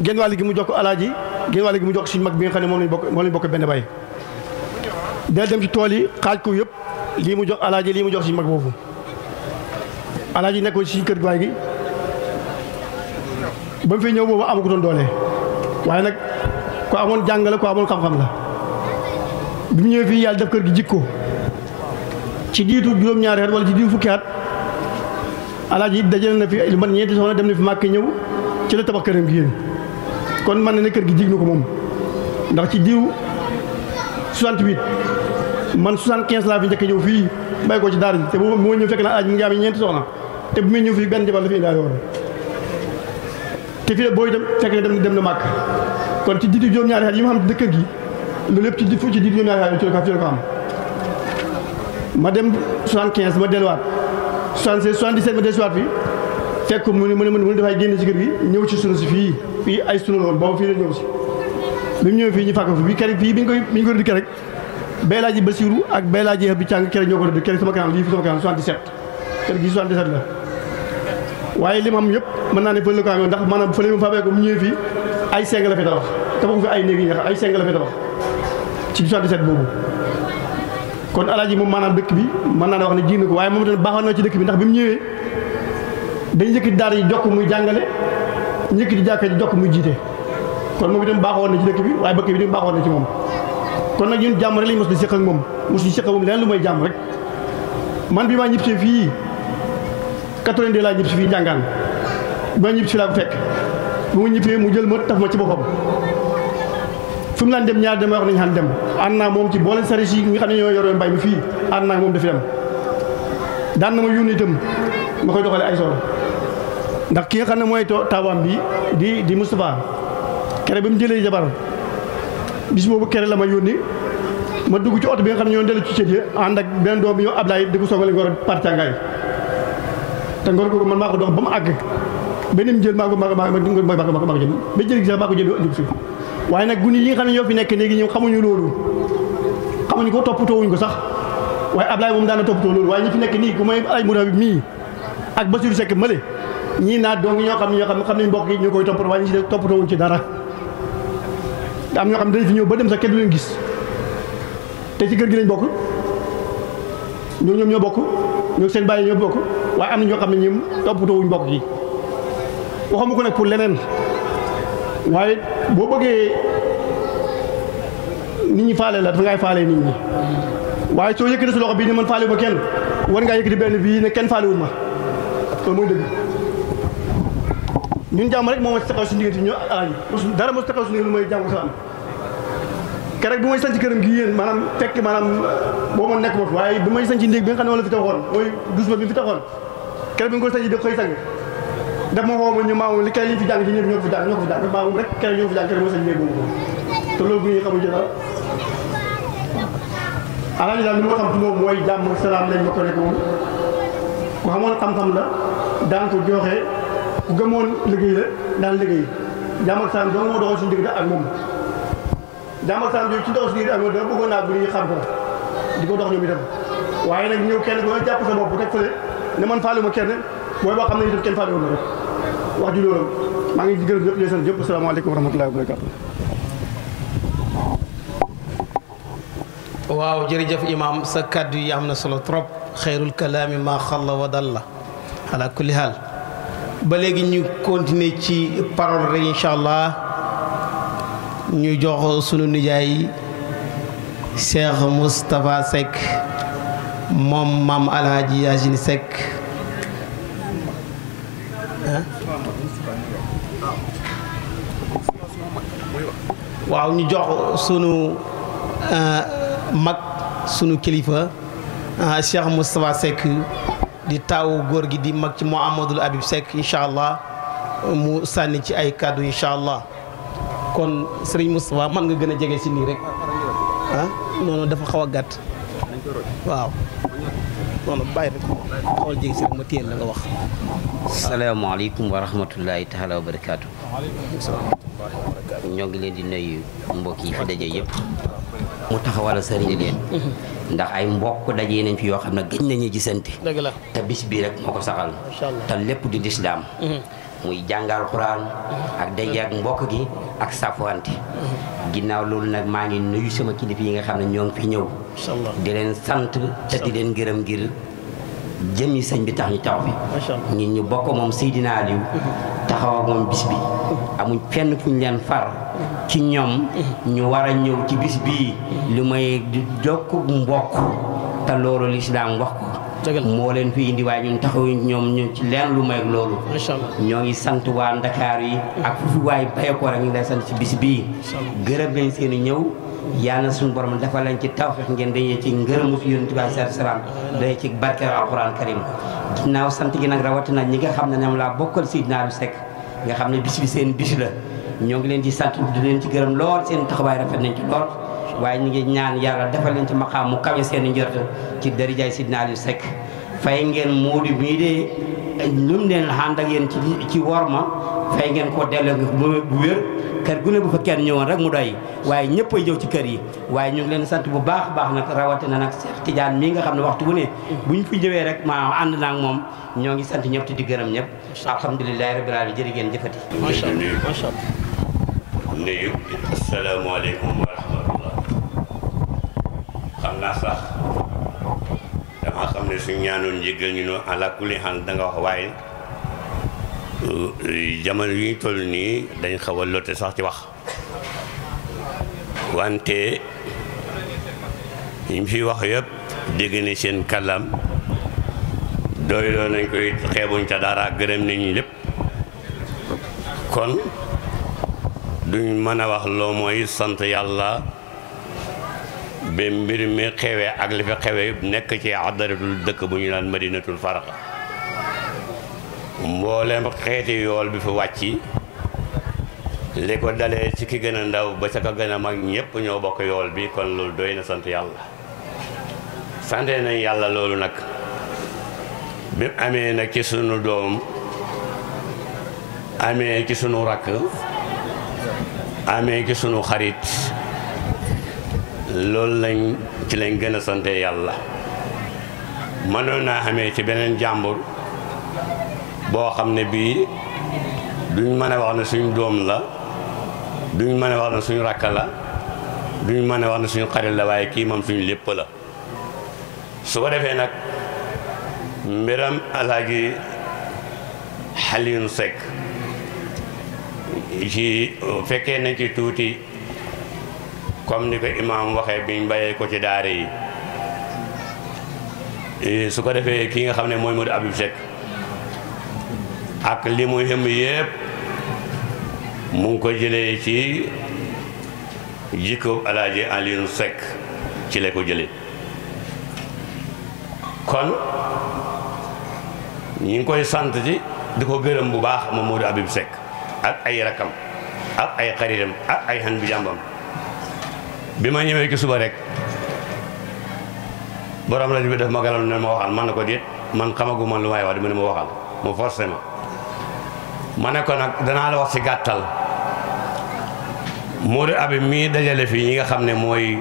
genn wàll gi mu jox ko alaaji genn wàll gi mu jox ko suñu mag bi nga xam ne moom lañ bokk benn bàyyi del dem ci tool yi xaaj ko yëpp lii mu jox alaaji lii mu jox suñu mag boobu alaaji nekkoon si kër bàyyi gi ba mu fi ñëw boobu amu ko doon doole waaye nag ko amoon jàng la ko amoon xam-xam la bi mu ñëwee fii yàlla def kër gi jikko ci diitu juróom-ñaari at wala ci diitu fukki at alaaji dajale na fi lu mat ñeenti soxna dem na fi màkk ñëw ci la tabax këram gi yéen kon man na ne kër gi jig na ko moom ndax ci diiw 68 man 75 laa fi njëkk ñëw fii bàyyi ko ci daara ji te boobu moo ñëw fekk na alaaji mu ngi am ñeenti soxna te bu muy ñëw fii benn jabar la fi indaale woon te fii booy dem fekk na dem na màkk kon ci diitu juróom-ñaari at yi ma xam ci kër gi loolu lépp ci diir ñoom ñaari ci la ko am ma dem 75 ma delluwaat 76 77 ma delluwaat fi fekk mu ne dafay génn ci kër gi ñëw ci sunu si fii ay sunu la woon boobu fii la ñëw si bi mu ñëwee fii ñu fàkk fi fii bi ñu ko rëdd kere rek Beelaaji Basiru ak Beelaaji bi càng kere ñoo ko rëdd kere sama kanam lii fi sama kanam 77 kër gi 77 la waaye li ma am yëpp mën naa ne fële la ko amee ndax maanaam fële mu faa ko mu ñëwee fii ay seng la fi tabax tabaxu fi ay néeg yi nga xam ay seng la fi tabax ci 77 boobu kon alaaji moom maanaam dëkk bi mën naa ne wax ne ji na ko waaye moom tamit baaxoon na ci dëkk bi ndax bi mu ñëwee dañu yëkkati daara yi jokk muy jàngale ñu yëkkati jàkka ji jokk muy jiite kon moom itam baaxoon na ci dëkk bi waaye bëkk bi tam baaxoon na ci moom kon nag ñun jàmm rek lañu mos di seq ak moom mosuñu seq ak moom leneen lu mooy jàmm rek man bi maa ñib si fii 82 laa ñib si fii njàngaan bi ma ñib si laa ko fekk bu ma ñibbee mu jël ma taf ma ci boppam fu mu laan dem ñaar dem wax nañu xam dem ànd naa moom ci boole saris yi nga xam ne ñoo yoroon mbay mi fii ànd naa moom dafi dem daan na ma yónni itam ma koy doxale ay soxla ndax ki nga xam ne mooy taawam bi di Moustapha kere bi mu jëlee jabar bis boobu kere la ma yónni ma dugg ci oto bi nga xam ne ñoo dellu ci cëj ànd ak benn doom bi ñoo Ablaye di ko soogale ngor partangaay te ngor ko man maa ko dox ba mu àgg beneen jël maa ko jël ba jël gi sax maa ko jël indi fi waaye nag guni yi nga xam ne ñoo fi nekk léegi ñoom xamuñu loolu xamuñu ko toppatoowuñu ko sax waaye Ablaye moom daana toppatoo loolu waaye ñi fi nekk nii ku may ay mura bi mii ak Basiru Seck mële ñii naa donc ñoo xam ne mbokk yi ñu koy toppatoo waaye ñi ci toppatoowuñu ci dara am ñoo xam ne dañ fi ñëw ba dem sax kenn du leen gis te ci kër gi lañ bokk ñoom ñoo bokk ñoo seen bàyyi ñoo bokk waaye am na ñoo xam ne ñoom toppatoo wuñ mbokk gi waxuma ko nag pour leneen waaye boo bëggee nit ñi faale la dafa ngay faale nit ñi waaye soo yëkkati sa loxo bii ne man faale ma kenn war ngaa yëkkati benn bii ne kenn faalewul ma loolu mooy dëgg ñun jàmm rek moo ma taxaw suñu diggante ñu alaaj dara moo taxaw suñu diggante lu mooy jàmm salaam keroog bu may sanc këram gi yéen maanaam fekk maanaam boo ma nekk ma fi waaye bu may sanc ndéeg bi nga xam ne moom la fi taxoon mooy douze bi fi taxoon keroog bi nga ko sanc da koy sang daf ma xoo ma ñu maamoom li kay liñ fi jàng ci ñëpp ñoo ko fi jàng maamoom rek keroog ñoo ko fi jàng keroog moo sanc ndéeg boobu te loolu bu ñuy xamul ci dara alaaji daal li ma xam ci moom mooy jàmm salaam lañ ma ko nekk moom ku xamoon xam-xam la daan ko joxe ku gëmoon liggéey la daan liggéey jàmm ak salaam dong moo doxal suñu diggante ak moom jàmm ak salaam ci doxal suñu diggante ak moom dama bëggoon naa bu ñu xam ko di ko dox ñoom itam waaye nag ñëw kenn ko jàpp sa bopp teg fële ne man faale ma kenn mooy boo xam ne itam kenn faale woon na rek wax ji loolu maa ngi gërëm ñëpp di sant ñëpp asalaamaaleykum wa rahmatullahi wa barakatu waaw jërëjëf imam sa kàddu yi am na solo trop xeyrul kalaami ma xalla wa dalla ala kulli haal ba léegi ñu continuer ci parole rek incha allah ñu jox sunu nijaay Cheikh Moustapha Seck moom maam Alhaji Yacine Seck waaw ñu jox sunu mag sunu kilifa Cheikh Moustapha Seck di taawu góor gi di mag ci Mouhamadul Habib Seck incha allah mu sànni ci ay kàddu incha allah kon Serigne Moustapha man nga gën a jege si nii rek ah non dafa xaw a gàtt waaw non bàyyi rek xawal jege si rek ma téyel la nga wax. salaamaaleykum wa rahmatullahi taala wa barakaatu. ñoo ngi leen di nuyu mbokk yi fi daje yëpp. mu taxawal sëriñ leen ndax ay mbokk dajee nañ fi yoo xam ne gëj nañu gisante dëgg la te bis bii rek moo ko saxal te lépp di lislaam muy jàngal Alxuraan ak daje ak mbokk gi ak safwante ginnaaw loolu nag maa ngi nuyu sama kilifa yi nga xam ne ñoo ngi fi ñëw di leen sant te di leen gërëm ngir jëmmi sëñ bi tax ñu taxaw fi ñun ñu bokk moom Seydina Aliou taxaw ak moom bis bi amuñ fenn fu ñu leen far ci ñoom ñu war a ñëw ci bis bii lu may di jokk mbokk te loolu lislaam wax ko moo leen fi indi waaye ñun taxaw ñoom ñu ci leen lu may loolu ñoo ngi sant waa Ndakaar yi ak fu fi waay baye ko rek ñu lay sant ci bis bii gërëm leen seen i ñëw yàlla na suñu borom dafa leen ci tawfeex ngeen dañee ci ngërëmu fi yonent bi sallallahu alayhi wasallam dañee ci barkeel alquran karim ginnaaw sant gi nag rawatina ñi nga xam ne ñoom laa bokkal Seydina Aliou Seck nga xam ne bis bi seen bis la ñoo ngi leen di sant di leen ci gërëm lool seen taxawaay rafet nañ ci lool waaye ñu ngi ñaan yàlla defal leen ci maqaam mu kawe seen njort ci darajaay Seydina Aliou Seck fay ngeen Moodu mii de lu mu leen ànd ak yéen ci worma fay ngeen ko delloo bu wér kër gu ne bu fa kenn ñëwoon rek mu doy waaye ñëpp ay ñëw ci kër yi waaye ñu ngi leen sant bu baax baax nag rawatina nag Cheikh Tidiane mii nga xam ne waxtu bu ne buñ fi ñëwee rek maa ànd naa ak moom ñoo ngi sant ñëpp te di gërëm ñëpp alhamdulilahi rabbil alamin jërë ngeen jëfati macha allah nuyu asalaamaaleykum wa rahmatullah xam naa sax dama xam ne suñ ñaanoon njëggal ñu no ala kulli xaal da nga wax waaye jamono yi ñu toll nii dañ xaw a lotte sax ci wax wante ñu fi wax yëpp dégg ne seen kàllaam doyloo nañ koy xeebuñ ca dara gërëm nañu lépp kon duñ mën a wax loo mooy sant yàlla ba mbir mi xewee ak li fi xewee nekk ci adaratul dëkk bu ñu naan madinatul faraqa mboolem xeeti yool bi fi wàcc li ko dalee ci ki gën a ndaw ba ca ka gën a mag ñëpp ñoo bokk yool bi kon loolu doy na sant yàlla sante nañ yàlla loolu nag bi mu amee nag ci sunu doom amee ci sunu rakk amee ci sunu xarit loolu lañ ci lañ gën a sante yàlla mënoon naa amee ci beneen jàmbur boo xam ne bii duñ mën a wax ne suñ doom la duñ mën a wax ne suñ rakk la duñ mën a wax ne suñ xarit la waaye kii moom suñ lépp la su ko defee nag mbiram Alaaji Alioune Seck ci fekkee nañ ci tuuti comme ni ko imaam waxee biñ bàyyee ko ci daara yi su ko defee ki nga xam ne mooy Modou Habib Seck ak li muy xëm yëpp mu ngi ko jëlee ci jikko Alaaji Alioune Seck ci la ko jëlee kon ñi ngi koy sant ci di ko gërëm bu baax moom Modou Habib Seck ak ay rakam ak ay xaritam ak ay xan bi jàmbam bi ma ñëwee ci suba rek borom rajo bi daf ma galoon ne ma waxal man na ko déet man xamaguma lu may wax dama ne ma waxal mu forcé ma ne ko nag danaa la wax ci gàttal Modou Habib mii dajale fii ñi nga xam ne mooy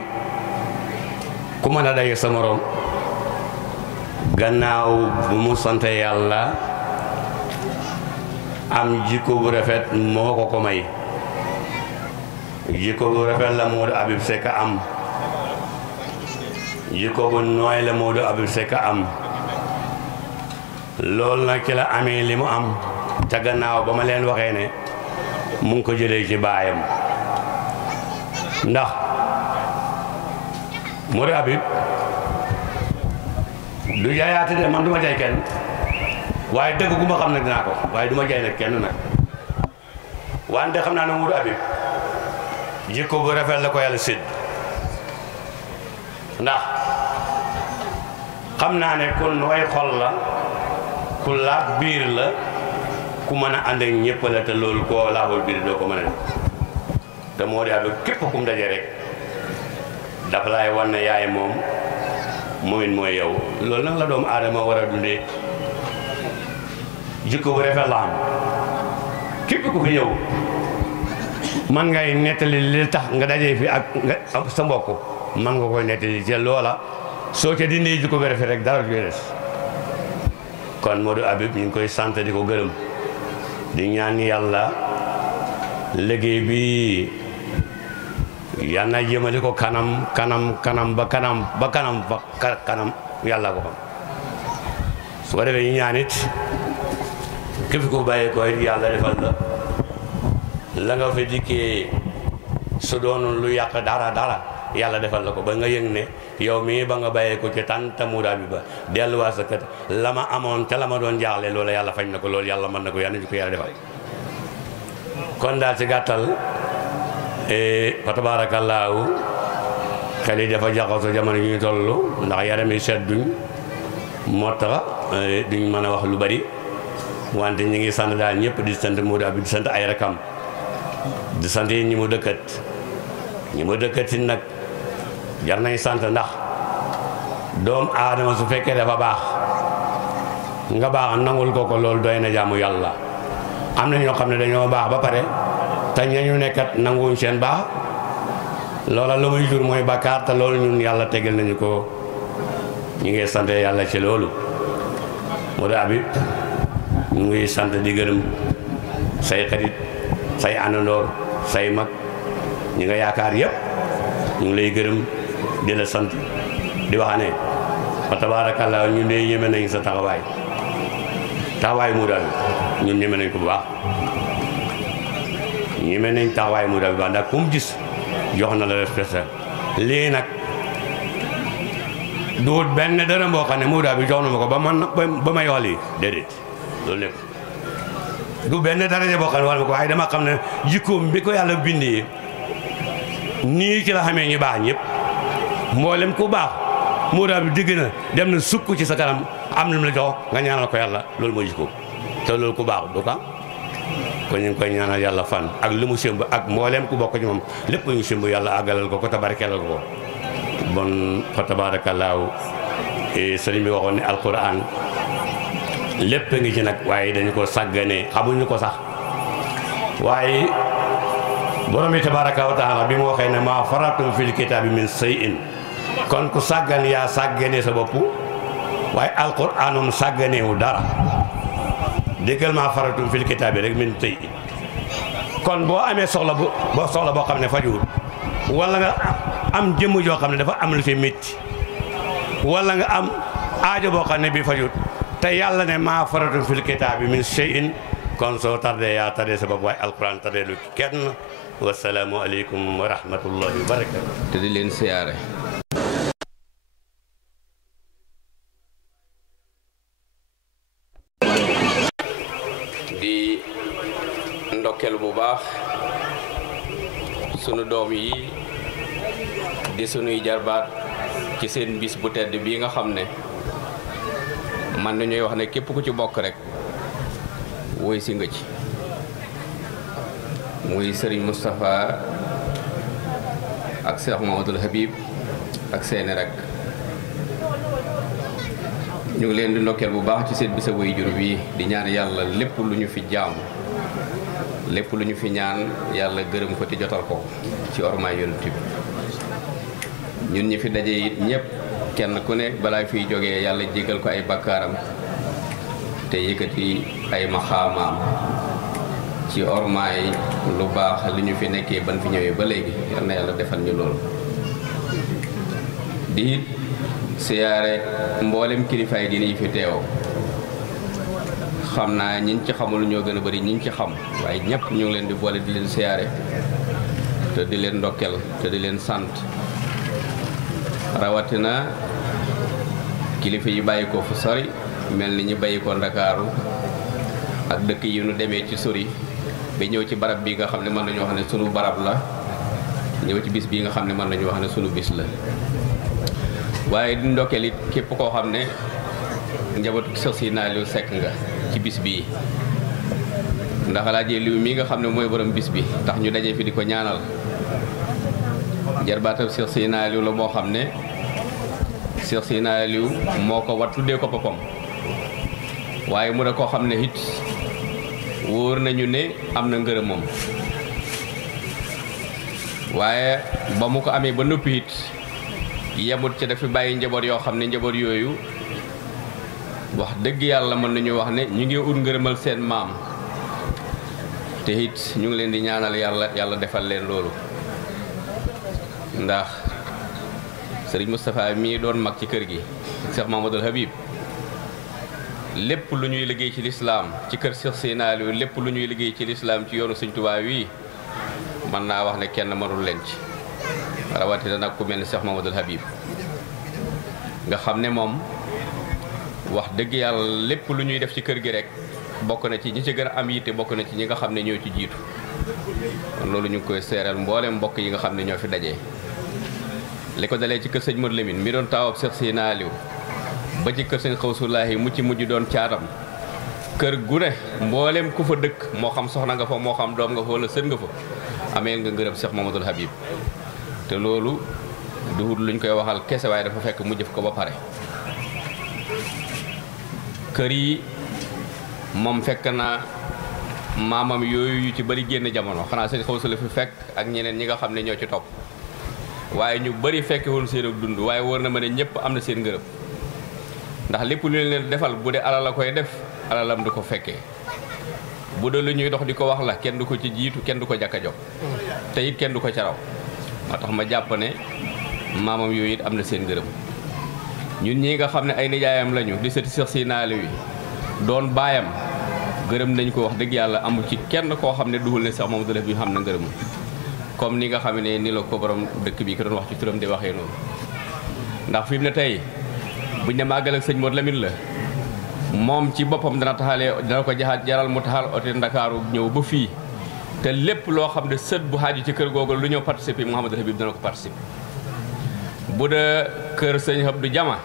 ku mën a daje sa morom gannaaw bu mu sante yàlla am jikko bu rafet moo ko may jikko bu rafet la Modou Habib Seck am jikko bu nooy la Modou Habib Seck am loolu nag ci la amee li mu am ca gannaaw ba ma leen waxee ne mu ngi ko jëlee ci baayam ndax Modou Habib du jaayaate de man du ma jaay kenn waaye dëgg gu ma xam ne dinaa ko waaye du ma jaay nag kenn nag wante xam naa ne Modou Habib jikko bu rafet la ko yàlla sédd ndax xam naa ne ku nooy xol la ku laab biir la ku mën a ànd ak ñëpp la te loolu koo laabul biir doo ko mën a def te Modou Habib képp kum daje rek dafa laay wan ne yaay moom mooy mooy yow loolu nag la doomu aadama war a dundee jikko bu rafet la am képp ku fi ñëw man ngay nettali li tax nga dajee fi ak nga sa mbokk man nga koy nettali ci loola soo ca dindee jikko bu rafet rek dara du des kon Modou Habib ñu ngi koy sant di ko gërëm di ñaan yàlla liggéey bi yal na jëmale ko kanam ba kanam yàlla ko xam su ko defee ñu ñaan it képp ku bàyyee ko it yàlla defal la nga fa dikkee su doon lu yàq dara yàlla defal la ko ba nga yëg ne yow mii ba nga bàyyee ko ci tànta Modou Habib ba delluwaat sa kër la ma amoon te la ma doon jaaxle loolu yàlla fañ na ko loolu yàlla mën na ko yàlla ñu ko yàlla defal kon daal ci gàttal fa tabaarakallaahu xel yi dafa jaxasoo jamono yi ñu toll ndax yaram yi seet duñ moo tax duñ mën a wax lu bari wante ñi ngi sant daal ñëpp di sant Modou Habib di sant ay rakam di sant yi ñi mu dëkkat si nag jar nañ sant ndax doomu aadama su fekkee dafa baax nga baax nangul ko loolu doy na jaamu yàlla am na ñoo xam ne dañoo baax ba pare te ñañu nekkat nanguwuñ seen baax loola lu muy jur mooy bàkkaar te loolu ñun yàlla tegal nañu ko ñu ngi sant yàlla ci loolu Modou Habib ñu ngi sant di gërëm say xarit say àndandoor say mag ñi nga yaakaar yëpp ñu ngi lay gërëm di la sant di wax ne fa tabaarakallaa ñun de ñeme nañ sa taxawaay Modou Habib ñun ñeme nañ ko bu baax ñeme nañ taxawaay Modou Habib ndax ku mu gis jox na la respect lii nag duut benn dërëm boo xam ne Modou Habib jox na ma ko ba may wax lii déedéet loolu lépp du benn daraja boo xam ne wala ma ko waaye dama xam ne jikkoom bi ko yàlla bindee nii ci la xamee ñu baax ñëpp mboolem ku baax Modou Habib digg na dem na sukk ci sa kanam am na mu la jox nga ñaanal ko yàlla loolu mooy jikkoom te loolu ku baax du ko kon ñu ngi koy ñaanal yàlla fan ak lu mu sëmb ak mboolem ku bokk ci moom lépp ñu sëmb yàlla àggalal ko tabarkelal ko bon fa tabaarakallaahu sëriñ bi waxoon ne alquran lépp ngi ci nag waaye dañu ko sàgganee xamuñu ko sax waaye borom bi tabaraka wa taala bi mu waxee ne maa faratum fil kitaabi min shay'in kon ku sàggan yaa sàgganee sa bopp waaye alquranum sàgganeewu dara déggal maa faratum fil kitaabi rek min shay'in kon boo amee soxla boo xam ne fajuwul wala nga am jëmm joo xam ne dafa am lu ci métti wala nga am aajo boo xam ne bii fajut te te yàlla ne maa faratu fil kitaabi min shay'in kon soo tardé yaa tardé sa bopp waaye alquran tardé lu kenn wasalaamu aleykum wa rahmatullahi wa barakatu te di leen siyaare di ndokkeel bu baax sunu doom yi di sunuy jarbaat ci seen bis bu tedd bii nga xam ne man nañuy wax ne képp ku ci bokk rek woy si nga ci muy Serigne Moustapha ak Cheikh Mamadou Habib ak seeni rek ñu ngi leen di ndokkeel bu baax ci seen bisa way jur bi di ñaan yàlla lépp lu ñu fi jaamu lépp lu ñu fi ñaan yàlla gërëm ko te jotal ko ci ormaay yonent bi ñun ñi fi daje it ñëpp kenn ku ne balaa fiy jógee yàlla jégal ko ay bakkaaram te yëkkati ay maxaamaam ci ormaay lu baax li ñu fi nekkee ban fi ñëwee ba léegi yal na yàlla defal ñu loolu di siyaare mboolem kilifaay diine yi fi teew xam naa ñiñ ci xamul ñoo gën a bari ñiñ ci xam waaye ñëpp ñu ngi leen di boole di leen siyaare te di leen ndokkel te di leen sant rawatina kilifa yi bàyyi ko fu sori mel ni ñu bàyyi ko Ndakaaru ak dëkk yi ñu demee ci sori ba ñëw ci barab bi nga xam ne mën nañu wax ne sunu barab la ñëw ci bis bii nga xam ne mën nañu wax ne sunu bis la waaye di ndokkeel it képp koo xam ne njabootu sosi naa liw sekk nga ci bis bii ndax Alaaji Liw mi nga xam ne mooy borom bis bi tax ñu dajee fi di ko ñaanal jarbaatam Cheikh Sina Liw la moo xam ne Cheikh Sina Liw moo ko wat tuddee ko boppam waaye mu ne koo xam ne it wóor nañu ne am na ngërëm moom waaye ba mu ko amee ba noppi it yemut ci dafa bàyyi njaboot yoo xam ne njaboot yooyu wax dëgg yàlla mën nañu wax ne ñu ngi ut ngërëmal seen maam te it ñu ngi leen di ñaanal yàlla defal leen loolu ndax Serigne Moustapha mii doon mag ci kër gi Cheikh Mamadou Habib lépp lu ñuy liggéey ci lislaam ci kër Cheikh Sina Aliou lépp lu ñuy liggéey ci lislaam ci yoonu Sëñ Tuubaa wi mën naa wax ne kenn mënul leen ci rawatina nag ku mel ni Cheikh Mamadou Habib nga xam ne moom wax dëgg yàlla lépp lu ñuy def ci kër gi rek bokk na ci ñi ci gën a am yitte bokk na ci ñi nga xam ne ñoo ci jiitu kon loolu ñu ngi koy seeral mboolem mbokk yi nga xam ne ñoo fi dajee li ko dalee ci kër sëñ Modou Lamine mi doon taawab Cheikh Sina Aliou ba ci kër sëñ Xawsulaahi mu ci mujj doon caatam kër gu ne mboolem ku fa dëkk moo xam soxna nga fa moo xam doom nga fa wala sët nga fa amee nga ngërëm Cheikh Mamadou Habib te loolu duhut luñ koy waxal kese waaye dafa fekk mu jëf ko ba pare kër yi moom fekk na maamam yooyu yu ci bari génn jamono xanaa sëñ Xawsula fi fekk ak ñeneen ñi nga xam ne ñoo ci topp waaye ñu bari fekkewul seen ak dund waaye wóor na ma ne ñëpp am na seen ngërëm ndax lépp lu leen defal bu dee alal la koy def alalam du ko fekkee bu dee lu ñuy dox di ko wax la kenn du ko ci jiitu kenn du ko jàkka jox te it kenn du ko caraw moo tax ma jàpp ne maamam yooyu it am na seen ngërëm ñun ñi nga xam ne ay nijaayam lañu di sëti Cheikh Sina Aliou yi doon baayam gërëm nañ ko wax dëgg yàlla amul ci kenn koo xam ne duhul ne Cheikh Mamadou Habib bi xam na ngërëm comme ni nga xam ne ni la ko borom dëkk bi ko doon wax ci turam di waxee noonu ndax fi mu ne tey buñ ne màggal ak sëñ Modou Lamine la moom ci boppam dana ko jaral mu taxal oto Ndakaaru ñëw ba fii te lépp loo xam ne sët bu xaaju ci kër googu lu ñëw participer Mouhamadou Habib dana ko participer bu dee kër sëñ Abdou Jama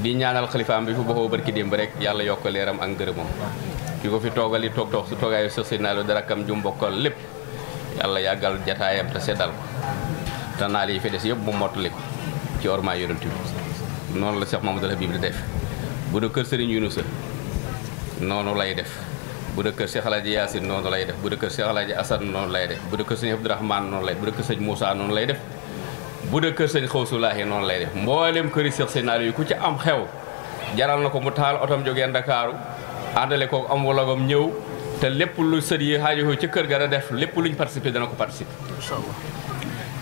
di ñaanal xalifaam bi fu bokkoo barki démb rek yàlla yokk leeram ak ngërëmam ki ko fi toogal yi toog su toogaayu Cheikh Sina Aliou dara kam jum bokkal lépp yàlla yàggal jataayam te seddal ko te naal yi fi des yëpp mu mottali ko ci ormaa yonent bi noonu la Cheikh Mamadou Habib di def bu dee kër Serigne Yunusa noonu lay def bu dee kër Cheikh Alaaji Yaasin noonu lay def bu dee kër Cheikh Alaaji Asan noonu lay def bu dee kër Sëñ Abdourahmane noonu lay bu dee kër Sëñ Moussa noonu lay def bu dee kër Sëñ Xawsulaahi noonu lay def mboolem këri Cheikh Sina Aliou yi ku ci am xew jaral na ko mu taal otom jógee Ndakaaru àndale ko am wologam ñëw te lépp lu sët yi xaajoo ci kër ga da def lépp luñ participer dana ko participer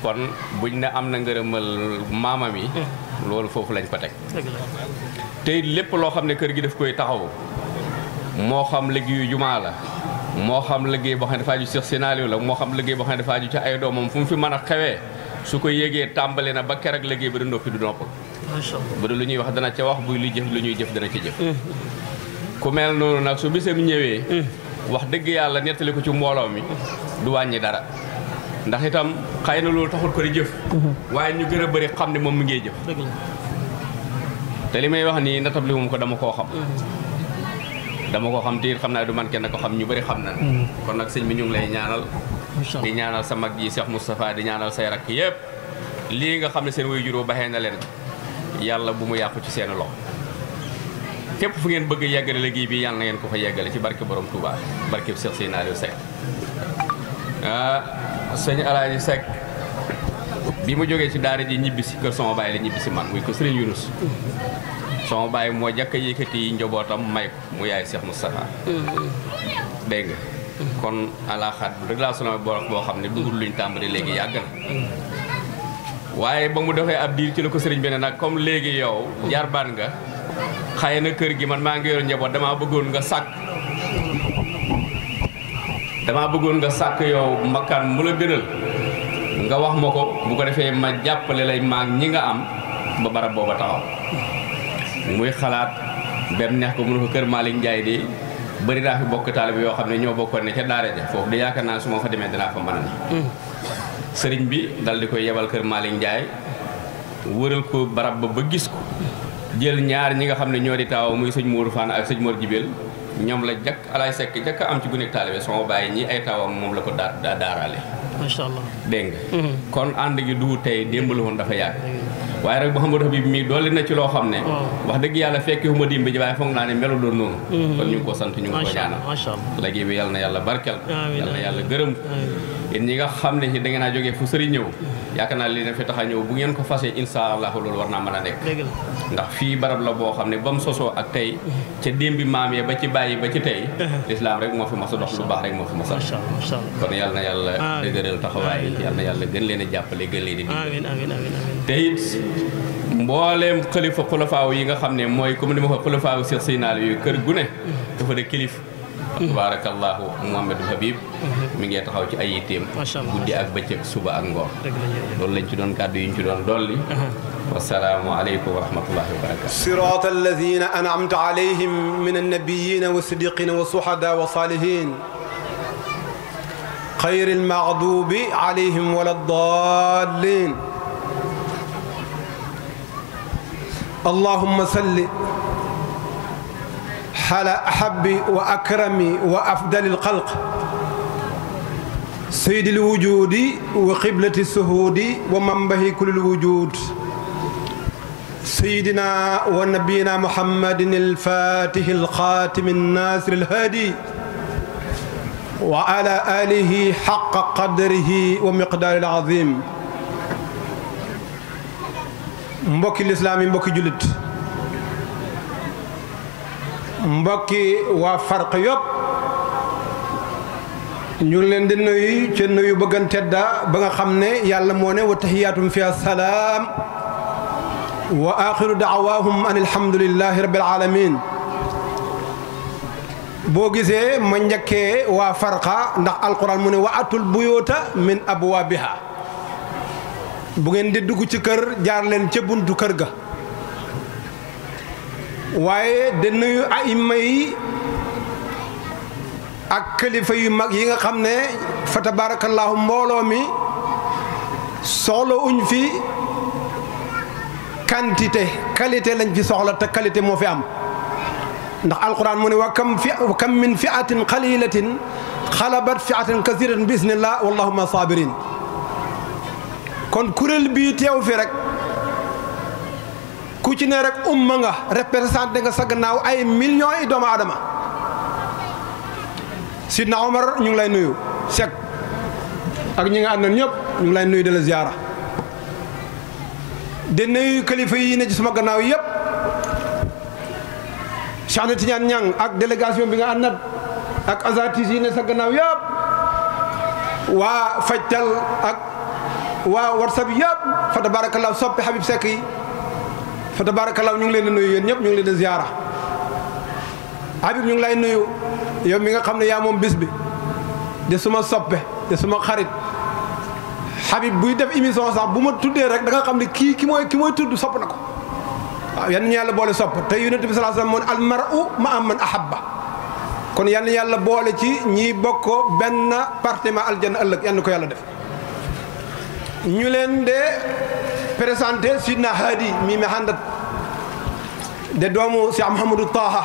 kon buñ ne am na ngërëmal maamam yi loolu foofu lañ ko teg te lépp loo xam ne kër gi daf koy taxaw moo xam liggéeyu jumaa la moo xam liggéey boo xam ne dafa aju Cheikh Sénaliou la moo xam liggéey boo xam ne dafa aju ci ay doomam fu mu fi mën a xewee su ko yégee tàmbali na ba keroog liggéey ba da noppi du noppal ba du lu ñuy wax dana ca wax buy lu jëf lu ñuy jëf dana ci jëf ku mel noonu nag su bisam ñëwee wax dëgg yàlla nettali ko ci mbooloo mi du wàññi dara ndax itam xëy na loolu taxul ko di jëf waaye ñu gën a bëri xam ne moom mi ngay jëf te li may wax nii natab li moom ko dama koo xam te it xam naa du man kenn ko xam ñu bëri xam na kon nag sëñ bi ñu ngi lay ñaanal di ñaanal sa mag ji Cheikh Moustapha di ñaanal say rakk yëpp lii nga xam ne seen way juróo baxee na leen yàlla bu mu yàqu ci seen loxo fépp fu ngeen bëgg yeggale liggéey bi yàlla na ngeen ko fa yeggale ci barke borom Touba barke Cheikh Sénaliou Seck sëñ Alaaji Seck bi mu jógee ci daara ji ñibbi si kër sama baay la ñibbi si man muy ko Sëriñ Yunus sama baay moo jàkk a yëkkati njabootam may ko mu yaay Cheikh Moustapha dégg nga kon alaxaat bu dëgg laa sona boo xam ne dugul luñ tàmbali léegi yàgg na waaye ba mu defee ab diir ci la ko sëriñ bi ne nag comme léegi yow jarbaan nga xëy na kër gi man maa ngi yor njaboot damaa bëggoon nga sàkk yow makkaan mu la gënal nga wax ma ko bu ko defee ma jàppale lay maag ñi nga am ba barab booba taxaw muy xalaat bem neex ko mu ne ko kër Malick Ndiaye de bëri naa fi bokk taalibe yoo xam ne ñoo bokkoon ne ca daara ja foofu de yaakaar naa su ma fa demee dinaa fa mën a ne sëriñ bi dal di koy yebal kër Malick Ndiaye wëral ko barab ba gis ko jël ñaar ñi nga xam ne ñoo di taaw muy sëñ Modou Fane ak sëñ Mor Jibel ñoom la jakk Alaay Seck jakk am ci gune taalibe sama bàyyi ñi ay taawam moom la ko daaraale macha allah dégg nga kon ànd gi du tey démb la woon dafa yàgg waaye rek Mouhamadou Habib mii dolli na ci loo xam ne wax dëgg yàlla fekki huma dimbi ji waaye foog naa ne melu doon noonu kon ñu ngi ko sant ñu ngi ko ñaanal léegi bi yàlla na yàlla barkel yàlla na yàlla gërëm yéen ñi nga xam ne ci da ngeen a jógee fu sëriñ ñëw yaakaar naa li na fi tax a ñëw bu ngeen ko fasee insha allah loolu war naa mën a nekk ndax fii barab la boo xam ne ba mu sosoo ak tey ca démbi maam ya ba ci bàyyi ba ci tey lislaam rek moo fi mas a dox lu baax rek moo fi mas a kon yàlla na yàlla dëgëral taxawaay yàlla na yàlla gën leen a jàppale gën leen a dimbali te it mbooleem xalifa xulafaaw yi nga xam ne mooy comme ni ma ko xulafaaw Cheikh Sénaliou yu kër gu ne dafa de kilif tabarakallahu Mouhamadou Habib mi ngi taxaw ci ay yitteem guddi ak bëccëg suba ak ngoon loolu lañ ci doon kàddu yi ñu ci doon dolli wasalaamu aleykum wa rahmatullahi wa barakatu sirata alladina an'amta alayhim min annabiyina wa siddiqina wa suhada wa salihin xayri almaghdubi alayhim wala ddallin allahumma salli على أحب وأكرم وأفضل الخلق سيد الوجود وقبلة السهود ومنبه كل الوجود سيدنا ونبينا محمد الفاتح الخاتم الناصر الهادي وعلى آله حق قدره ومقدار العظيم mbokki lislaam yi mbokki jullit mbokki waa Farq yëpp ñu ngi leen di nuyu ci nuyu bëggan tedda ba nga xam ne yàlla moo ne wa tahiyaatum fiha salaam wa axiru daawahum an alhamdulillahi rabbil alamin boo gisee ma njëkkee waa Farqa ndax alquran mu ne wa atul buyuta min abwaabiha bu ngeen di dugg ci kër jaar leen ca buntu kër ga waaye de nuyu aïma yi ak kilifa yu mag yi nga xam ne fa tabarakallahu mbooloo mi soxla uñ fi quantité qualité lañ fi soxla te qualité moo fi am ndax alquran mu ne wa kam min fi'atin qalilatin xalabat fi'atan kasiratan bi isnillah wallahuma sabirin kon kuréel bii teew fi rek ku ci ne rek umma nga représenté nga sa gannaaw ay millions yi doomu aadama Sidna Omar ñu ngi lay nuyu Seck ak ñi nga àndoon ñëpp ñu ngi lay nuyu de la ziara de nuyu kilifa yi ne ci sama gannaaw yëpp Cheikh na Tidiane Niang ak délégation bi nga àndat ak asatis yi ne sa gannaaw yëpp waa Fajtal ak waa WhatsApp yëpp fa tabarakallah soppi Habib Seck yi fa tabarakallah ñu ngi leen di nuyu yéen ñëpp ñu ngi leen di ziara Habib ñu ngi lay nuyu yow mi nga xam ne yaa moom bis bi di suma soppe di suma xarit Habib buy def émission sax bu ma tuddee rek da nga xam ne ki mooy tudd sopp na ko waaw yan ñu yàlla boole sopp te yonent bi sallallahu alayhi wasallam al mar'u ma'a man ahabba kon yan yàlla boole ci ñi bokkoo benn partement aljanna ëllëg yan ko yàlla def ñu leen de présenté Sidna Hadi mi handat de doomu Cheikh Mouhamadou Taha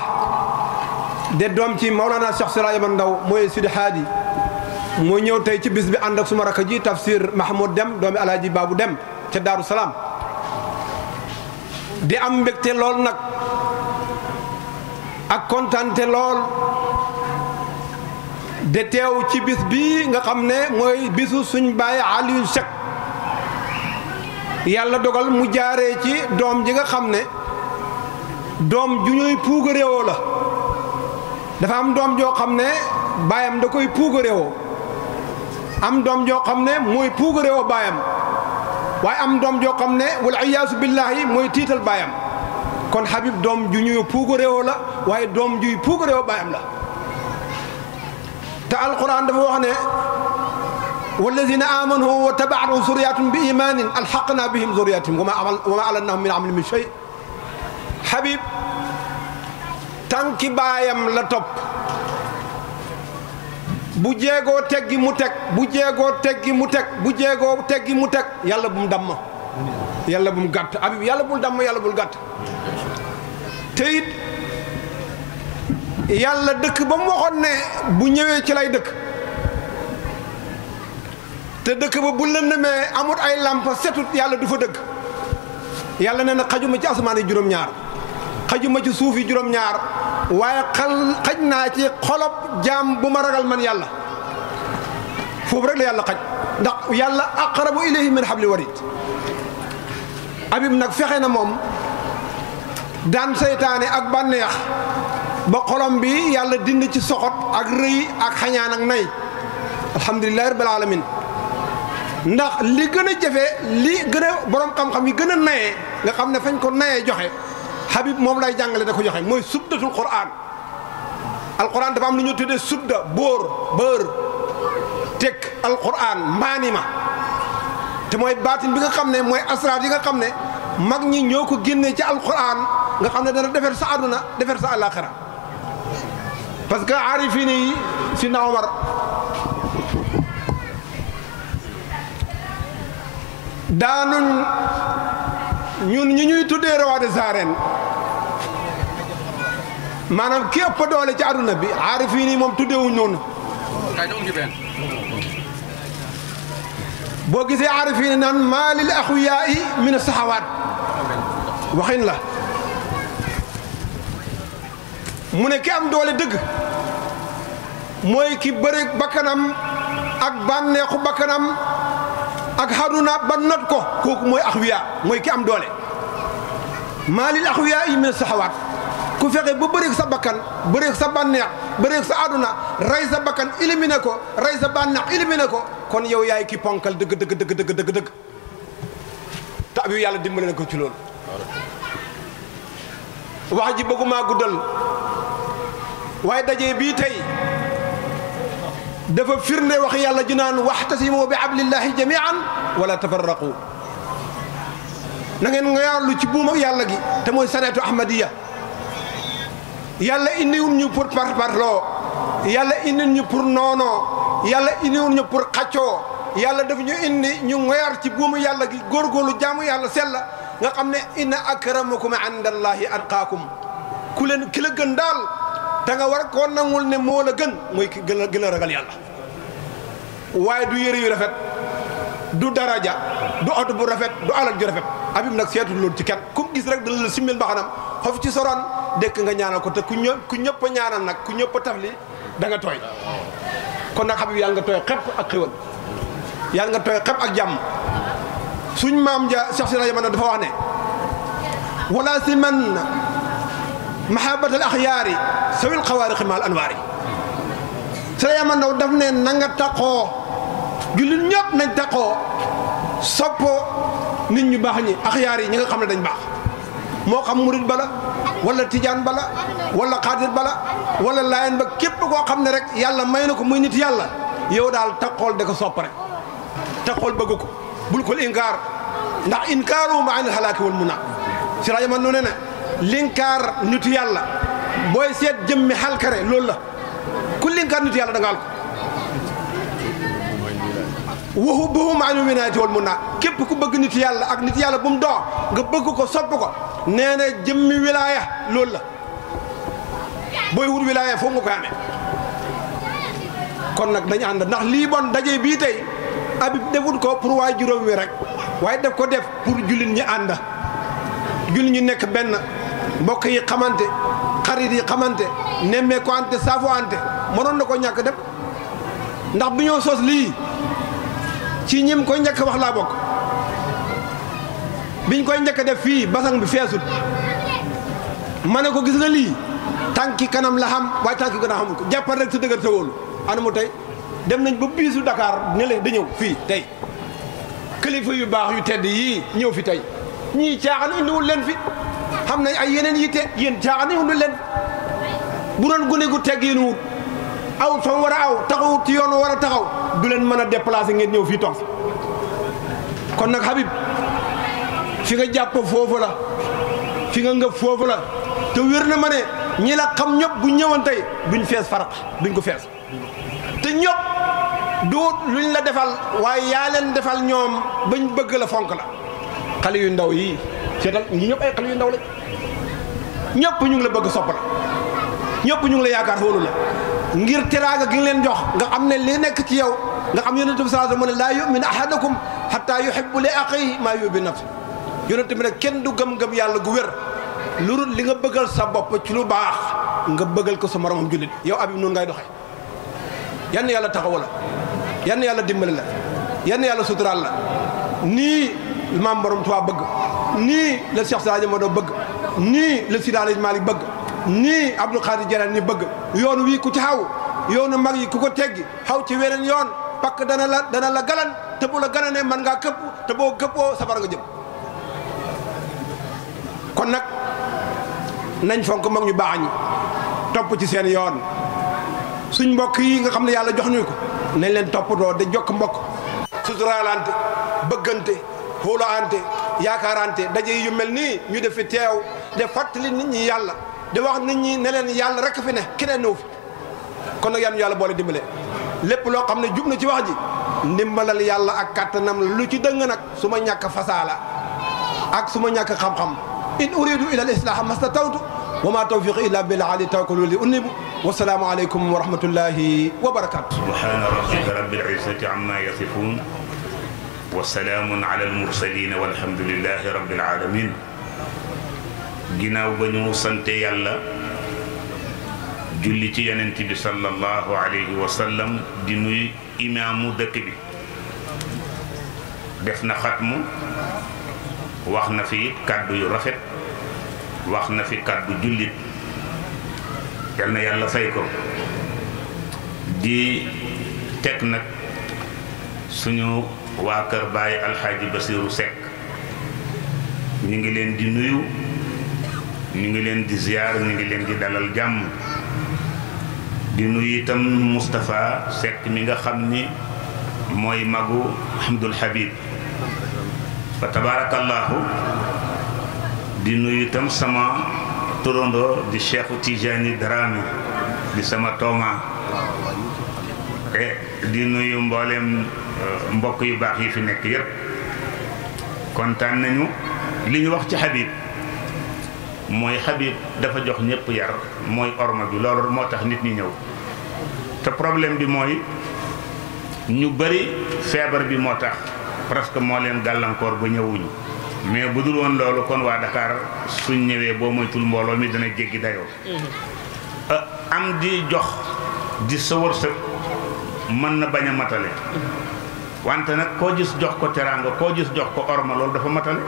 de doom ci Maulana Cheikh Siraja Ban Ndaw mooy Sidi Hadi moo ñëw tey ci bis bi ànd ak suma rakk ji tafsir Mahmoud Dem doomi alaaji Baabu Dem ca Daaru Salaam di am mbégte lool nag ak kontante lool de teew ci bis bi nga xam ne mooy bisu suñ baay Aliou Seck yàlla dogal mu jaaree ci doom ji nga xam ne doom ju ñuy puugaréewoo la dafa am doom joo xam ne baayam da koy puugaréewoo am doom joo xam ne mooy puugaréewoo baayam waaye am doom joo xam ne wal iyaasu billahi mooy tiital baayam kon Habib doom ju ñuy puugaréewoo la waaye doom juy puugaréewoo baayam la te alquran dafa wax ne walladina amanu wa tabaatuhum zurriyatuhum bi imanin alxaqna bihim zurriyatihim wa ma alatnahum min amalihim min shay Habib tànki baayam la topp bu jeegoo teggi mu teg bu jeegoo teggi mu teg bu jeegoo teggi mu teg yàlla bu mu damm yàlla bu mu gàtt Habib yàlla bul damm yàlla bul gàtt te it yàlla dëkk ba mu waxoon ne bu ñëwee ci lay dëkk te dëkk ba bu lëndëmee amut ay lampa setut yàlla du fa dëkk yàlla nee na xajuma ci asamaan yi juróom-ñaar xajuma ci suuf yi juróom-ñaar waaye xaj naa ci xolob jaam bu ma ragal man yàlla foofu rek la yàlla xaj ndax yàlla aqrabu ilayhi min habli warid Habib nag fexe na moom daan seytaane ak bànneex ba xolom bi yàlla dind ci soxot ak rëy ak xañaan ak nay alhamdulillahi rabbil alamin ndax li gën a jafe li gën a borom xam-xam yi gën a nayee nga xam ne fañ ko nayee joxe Habib moom lay jàngale da ko joxe mooy subdatul Qur'an alquran dafa am lu ñu tuddee subda bër teg alquran mbaani ma te mooy baatin bi nga xam ne mooy asraar yi nga xam ne mag ñi ñoo ko génnee ci alquran nga xam ne dana defar sa àdduna defar sa àllaaxira parce que aarifin yi si na Omar daanuñ ñun ñi ñuy tuddee roi des arènes maanaam ki ëpp doole ci àdduna bi aarifin yi moom tuddeewuñ noonu boo gisee aarifin yi naan maa lil axwiyaa yi min saxawaat waxin la mu ne ki am doole dëgg mooy ki bëri bakkanam ak bànneexu bakkanam ak xaduna ba not ko kooku mooy axwiya mooy ki am doole maa lil axwiya yi min saxawaat ku fexe ba bëreeg sa bakkan bëreeg sa bànneex bëreeg sa aduna rey sa bakkan éliminé ko rey sa bànneex éliminé ko kon yow yaay ki ponkal dëgg dëgg te ab yàlla dimbale na ko ci loolu wax ji bëgguma guddal waaye daje bii tey dafa firnde wax yàlla ji naan waxtasimu bi hablillahi jamian wala tafarraqu na ngeen nga yàllu ci buum ak yàlla gi te mooy sareetu ahmadiya yàlla indiwul ñu pour parparloo yàlla indiwul ñu pour noonoo yàlla indiwul ñu pour xaccoo yàlla daf ñu indi ñu ngoyar ci buumu yàlla gi góorgóorlu jaamu yàlla sella nga xam ne inna akramakum indallahi atqaakum ku leen ki la gën daal te nga war koo nangul ne moo la gën mooy ki gën a ragal yàlla waaye du yëre yu rafet du daraja du oto bu rafet du alal ju rafet Habib nag seetul loolu ci kenn ku gis rek dana la simmil mbaxanam xof ci soron dëkk nga ñaanal ko te ku ñëpp a ñaanal nag ku ñëpp a tafli da nga tooy kon nag Habib yàlla nga tooy xepp ak xéwal yàlla nga tooy xepp ak jàmm suñ maam ja Cheikh Siraja man dafa wax ne wala si man mahabatal axyaari sawil xawaariqi maal anwaari Siraja man daf ne na nga taqoo jullit ñëpp nañ taqoo soppoo nit ñu baax ñi axyaar yi ñi nga xam ne dañ baax moo xam murid bala wala tijaan bala wala xaadir bala wala laayeen ba képp koo xam ne rek yàlla may na ko muy nit yàlla yow daal taxool da ko sopp rek taxool bëgg ko bul ko inkaar ndax inkaaru ma anil halaaki wal muna si rajo man noonu ne linkaar nitu yàlla booy seet jëmmi xalkare loolu la ku linkaar nitu yàlla da nga al ko waxu boobu ma anil wilaayati wal muna képp ku bëgg nitu yàlla ak nitu yàlla bu mu doo nga bëgg ko sopp ko nee na jëmmi wilaaya loolu la booy wut wilaaya foofu nga koy amee kon nag dañu ànd ndax lii bon daje bii tey Habib defut ko pour waay juróom wi rek waaye def ko def pour jullit ñi ànd jullit ñi nekk benn mbokk yi xamante xarit yi xamante nemmee ko ante saafo ante mënoon na ko ñàkk def ndax bi ñoo sos lii ci ñim koy njëkk wax laa bokk biñ koy njëkk def fii basang bi feesut ma ne ko gis nga lii tànki kanam la xam waaye tànki gën a xamul ko jàppal rek sa dëgër sa wóolu ana mu tey dem nañ ba biisu Dakar ne leen da ñëw fii tey kilifa yu baax yu tedd yii ñëw fi tey ñii caaxaan indiwul leen fi xam nañ ay yeneen yitte yéen caaxaan indiwul leen bu doon gune gu teg yéen wut aw fa war a aw taxawut ci yoon war a taxaw du leen mën a déplacer ngeen ñëw fii toog fi kon nag Habib fi nga jàpp foofu la fi nga ngëb foofu la te wér na ma ne ñi la xam ñëpp bu ñëwoon tey duñ fees faraq duñ ko fees te ñëpp du luñ la defal waaye yaa leen defal ñoom bañ bëgg la fonk la xale yu ndaw yii seetal ñi ñëpp ay xale yu ndaw la ñëpp ñu ngi la bëgg sopp la ñëpp ñu ngi la yaakaar xoolu la ngir teraanga gi nga leen jox nga xam ne li nekk ci yow nga xam yonent bi sallallahu alayhi wasallam mu ne laa yu'minu ahadukum hatta yuhibbu li axiihi maa yuhibbu li nafsihi yonent bi ne kenn du gëm-gëm yàlla gu wér lu dul li nga bëggal sa bopp ci lu baax nga bëggal ko sa moromam jullit yow Habib noonu ngay doxee yann yàlla taxawu la yann yàlla dimbali la yann yàlla suturaal la nii maam borom Tuubaa bëgg nii la Cheikh Sadio Mado bëgg nii la Sidi Alaaji Maalik bëgg nii Abdou Khadir Jilani bëgg yoon wii ku ci xaw yoonu mag yi ku ko teggi xaw ci weneen yoon pakk dana la galan te bu la galanee mën ngaa këpp te boo këppoo safara nga jëm kon nag nañ fonk mag ñu baax ñi topp ci seen yoon suñ mbokk yi nga xam ne yàlla jox ñu ko nañ leen toppatoo de jokk mbokk suturaalante bëggante xoolaante yaakaarante daje yu mel nii ñu def fi teew de fàttali nit ñi yàlla de wax nit ñi ne leen yàlla rek fi ne keneen ñëw fi kon nag yal na yàlla boole dimbale lépp loo xam ne jub na ci wax ji ndimbalal yàlla ak kàttanam lu ci dëng nag su ma ñàkk fasaala ak su ma ñàkk xam-xam in uridu ila al islaha mastatawtu wa ma tawfiqi illa billah alayhi tawakkaltu li unibu wasalaamu aleykum wa rahmatullahi wa barakatu subhana rabbika rabbil izzati amma yasifun wa salaamun ala al mursalin walhamdulillahi rabbil alamin ginnaaw ba ñu sante yàlla julli ci yonent bi sallallahu alayhi wa sallam di nuyu imaamu dëkk bi def na xatmu wax na fi kàddu yu rafet wax na fi kàddu jullit yal na yàlla fay ko di teg nag suñu waa kër Baay Alxaaji Basiiru Sekk ñu ngi leen di nuyu ñu ngi leen di ziyaar ñu ngi leen di dalal jàmm di nuyu itam Moustapha Sekk mi nga xam ni mooy magu Hamdul Habib fa tabarakallahu di nuyu itam sama turandoo di Cheikhu Tijani Dramé di sama tooma di nuyu mboolem mbokk yu baax yi fi nekk yépp kontaan nañu li ñu wax ci Habib mooy Habib dafa jox ñëpp yar mooy orma bi loolu moo tax nit ñi ñëw te problème bi mooy ñu bari feebar bi moo tax presque moo leen gàllankoor ba ñëwuñu mais bu dul woon loolu kon waa Dakar suñ ñëwee boo moytul mbooloo mi dana jéggi dayoo am di jox di sa wërsëg mën na bañ a matale wante nag koo gis jox ko teraanga koo gis jox ko orma loolu dafa matale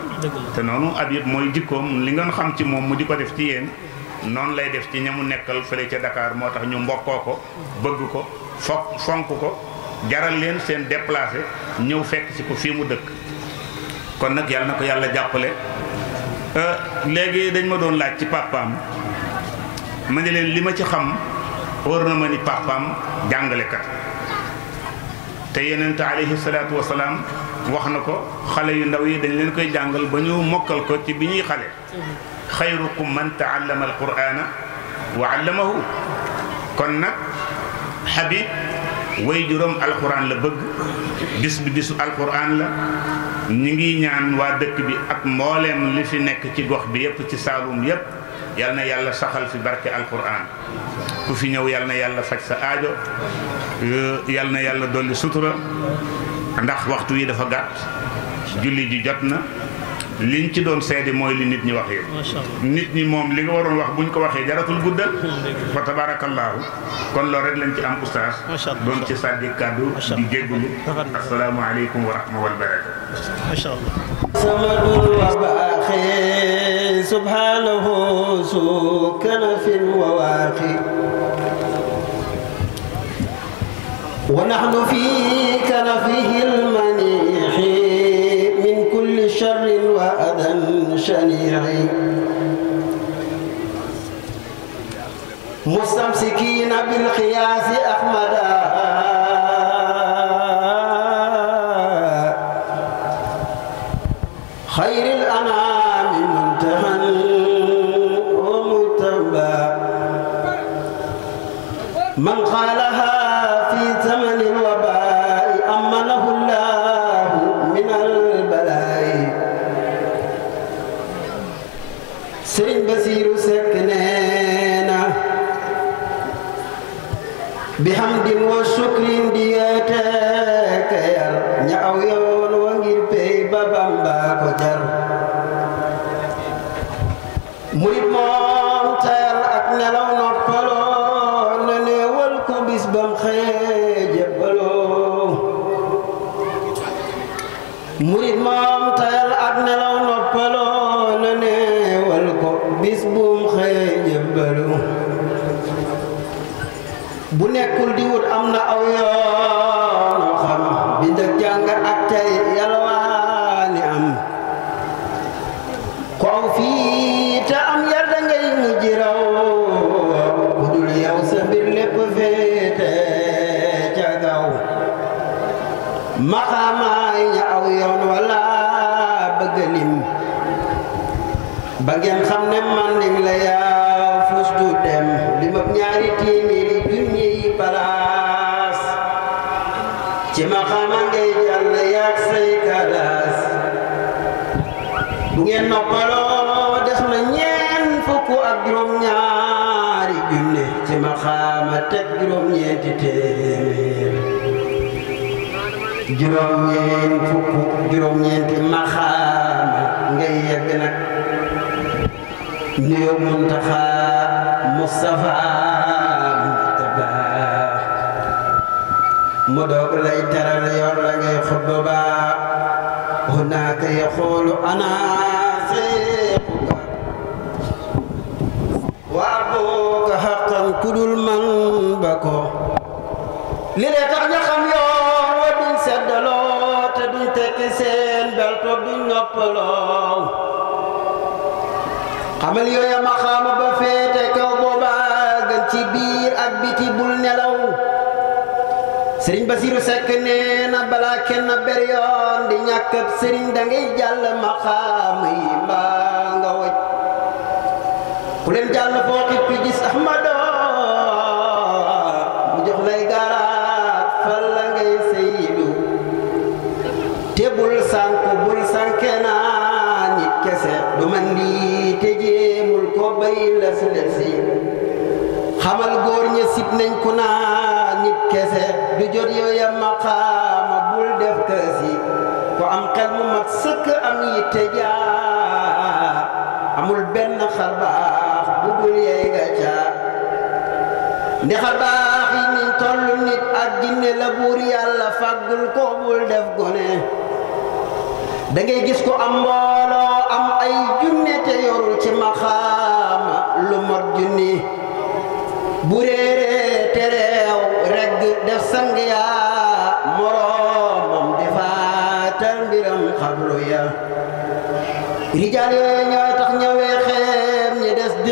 te noonu Habib mooy jikkoom li ngeen xam ci moom mu di ko def ci yéen noonu lay def ci ñamu nekkal fële ca Dakar moo tax ñu mbokkoo ko bëgg ko fonk ko jaral leen seen déplacé ñëw fekk ci ko fii mu dëkk kon nag yàlla na ko yàlla jàppale léegi dañ ma doon laaj ci papaam ma ne leen li ma ci xam war na ma ni papaam jàngalekat te yonent alayhi salaatu wasalaam wax na ko xale yu ndaw yi dañ leen koy jàngal ba ñu mokkal ko ci bi ñuy xale xayrukum man taallama alqur'ana wa allamahu kon nag Habib way juróom alquran la bëgg bis bi bisu alquran la ñu ngi ñaan waa dëkk bi ak mbooleem li fi nekk ci gox bi yépp ci Saalum yépp yal na yàlla saxal fi barke alquran ku fi ñëw yal na yàlla faj sa aajo yal na yàlla dolli sutura ndax waxtu wi dafa gàtt julli ji jot na liñ ci doon seede mooy li nit ñi wax yëpp nit ñi moom li nga waroon wax buñ ko waxee jaratul guddal fa tabarakallahu kon loolu rek lañ ci am oustaz doon ci sàddi kàddu di jéggulu assalaamu aleykum wa rahmatullahi wa barakatuh masha Allah samadul wa baaxi subhanahu su kanafin wa waaqi wa nahnu fi kanafihi almanihi شر وأذى شنيع مستمسكين بالقياس أحمدا خير الأنام منتهى ومتبى من قالها في ثمن الوباء أمنه الله من البلاء Sëriñ Basiiru Sekk neena bi hamdin wa shukrin di yeete ka yar ña aw yoon wa ngir pey ba Bamba ko jar murit moom tayal ak nelaw noppaloo na neewal ko bis bam xëy jébbaloo murit moom tayal ak nelaw noppaloo na neewal ko bis bum xëy jébbalu bu nekkul di wut am na aw yoonu xam bind ak jàng ak tey yalwaani am ko aw fii te am yar da ngay mujj raw bu dul yow sa mbir lépp féete ca gaw maxaamaay ña aw yoon wala bëgg lim ba ngeen xam ne man ning la yaa fus du dem li ma ñaari téeméeri junni yi palaas ci ma xama ngay jàll yaag say kalaas bu ngeen noppaloo des na ñeent fukk ak juróom-ñaari junne ci ma xama teg juróom-ñeenti téeméer juróom-ñeent fukk juróom-ñeenti ma xama ngay yegg nag nuyu Muntaxa Mustafa Mujtaba mu doog lay teral yor la ngay xutba ba hunaaka yaxulu ana seexuka wa abuka xaqan kudul man ba ko li lee tax ñu xam yoon wa duñ seddaloo te duñ tekki seen belto duñ noppaloo xamal yooya maxaama ba féete kaw booba gën ci biir ak biti bul nelaw Sëriñ Basiiru Sekk nee na balaa kenn ber yoon di ñàkkat sëriñ da ngay jàll maxaama yi mbaa nga wëj ku leen jàll foo xippi gis Ahmado mu jox lay garaat fal la ngay seydu te bul sànku bul sànke naa nit kese du man lii te jéemul ko bay les lesi xamal góor ña sib nañ ku naa nit kese du jot yooya maqaama bul def kësi ko am xel mu mat sëkk am yitte jaa amul benn xarbaax bu dul yey ga caa ndi xarbaax yi niñ tollu nit ak jinne la buur yàlla fàggul ko bul def gone da ngay gis ko am mbooloo am ay junne te yorul ci maxaama lu mot junni bu réeree te réew regg def sang yaa moroomam di faatal mbiram xablu ya rijaal yooyu ñooy tax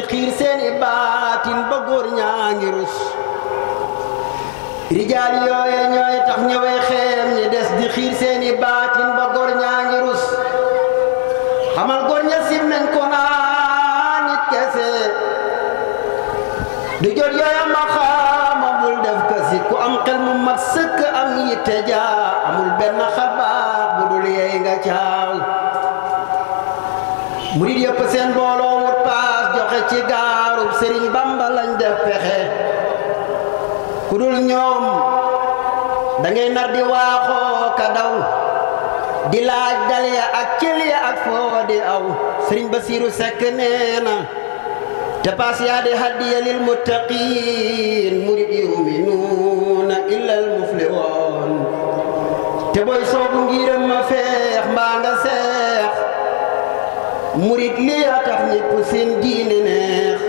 xiir seeni baatin ba góor ñaa ngi rus rijaal yooye ñooy tax ñëwee xeem ñi des di xiir seeni baatin ba góor ñaa ngi rus xamal góor ña sim nañ ko naa nit kese du jot yooya ma xaama bul def kasi ku am xel mu mat sëkk am yitte jaa amul benn xabaax bu dul yeey nga caaw murid yëpp seen booloo wut paas joxe ci gaarub Sëriñ Bamba lañ def pexe ku dul ñoom da ngay nar di waaxoo ka daw di laaj dal ya ak cël ya ak foo di aw Sëriñ Basiiru Sekk nee na te paas yaa di hadiya lil muttaqiin murid yuminuuna illa al mufliwoon te booy soobu ngiram ma feex mbaa nga seex murid lii a tax ñépp seen diine neex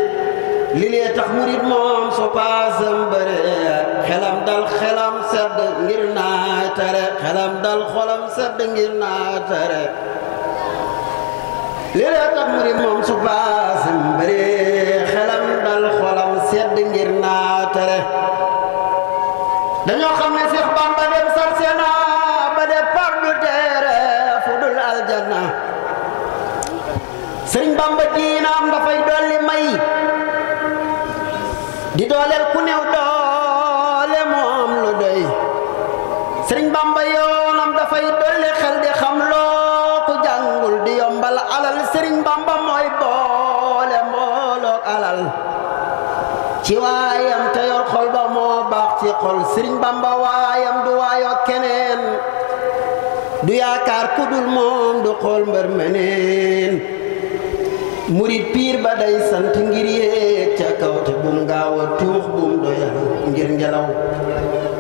li lee tax murid moom so paasam bëre xelam dal xelam sedd ngir naa tere xelam dal xolam sedd ngir naa tere li lee tax murid moom so paasam bëre xelam dal xolam sedd ngir naa tere dañoo xam ne Seex Bamba dem sarsena ba de par du teere fu dul aljanna Sëriñ Bamba diinaam dafay dolli may di dooleel ku néew doole moom lu doy Sëriñ Bamba yoonam dafay dolli xel di xam loo ku jàngul di yombal alal Sëriñ Bamba mooy boole mbooloog alal ci waayam te yor xol ba moo baax ci xol Sëriñ Bamba waayam du waayoo keneen du yaakaar ku dul moom du xool mbër meneen murid piir ba day sant ngir yéeg ca kaw te bum gaaw a tuux bum doyal ngir ngelaw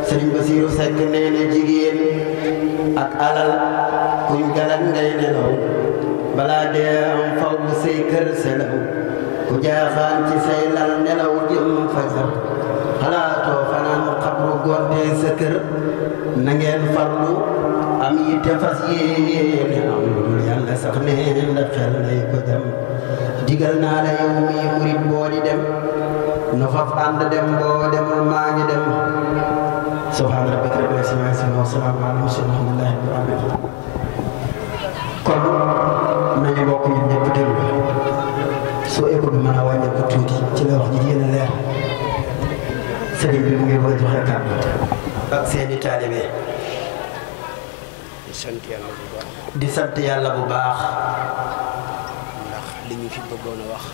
Sëriñ Basiiru Sekk nee na jigéen ak alal kuñ galan ngay nelaw balaa dee am faw bu say kër selaw ku jaaxaan ci say lal nelaw jëm fajar xalaatoo fanaan xabru gondee sa kër na ngeen farlu am yitte fas yéene am lu dul yàlla sax neen la xel lay ko jam digal naa la yow mii murid boo di dem nu faf ànd dem boo demul maa ngi dem subhaana rabbika rabbil izzati ammaa yasifuun wa salaamun alal mursaliin walhamdulillaahi rabbil aalamiin kon nañu bokk ñun ñëpp déglu soo écho bi mën a wàññeeku tuuti ci la wax ji gën a leer sëriñ bi mu ngi bëgg a joxe kàddu ak seeni taalibe di sant yàlla bu baax li ñu fi bëggoon a wax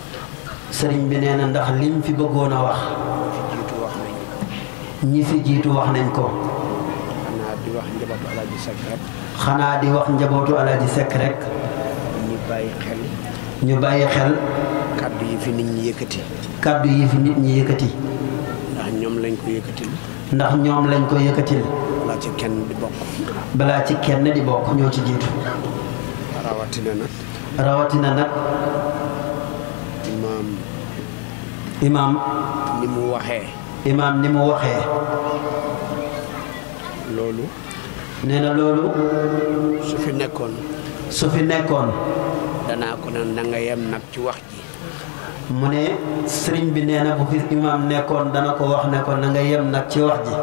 sëriñ bi nee na ndax liñ fi bëggoon a wax ñi fi jiitu wax nañ ko xanaa di wax njabootu Alaaji Sekk rek ñu bàyyi xel kàddu yi fi nit ñi yëkkati ndax ñoom lañ ko yëkkatil balaa ci kenn di bokk ñoo ci jiitu rawatina nag imaam ni mu waxee loolu nee na loolu su fi nekkoon danaa ko ne na nga yem nag ci wax ji mu ne sëriñ bi nee na bu fi imaam nekkoon dana ko wax ne ko na nga yem nag ci wax ji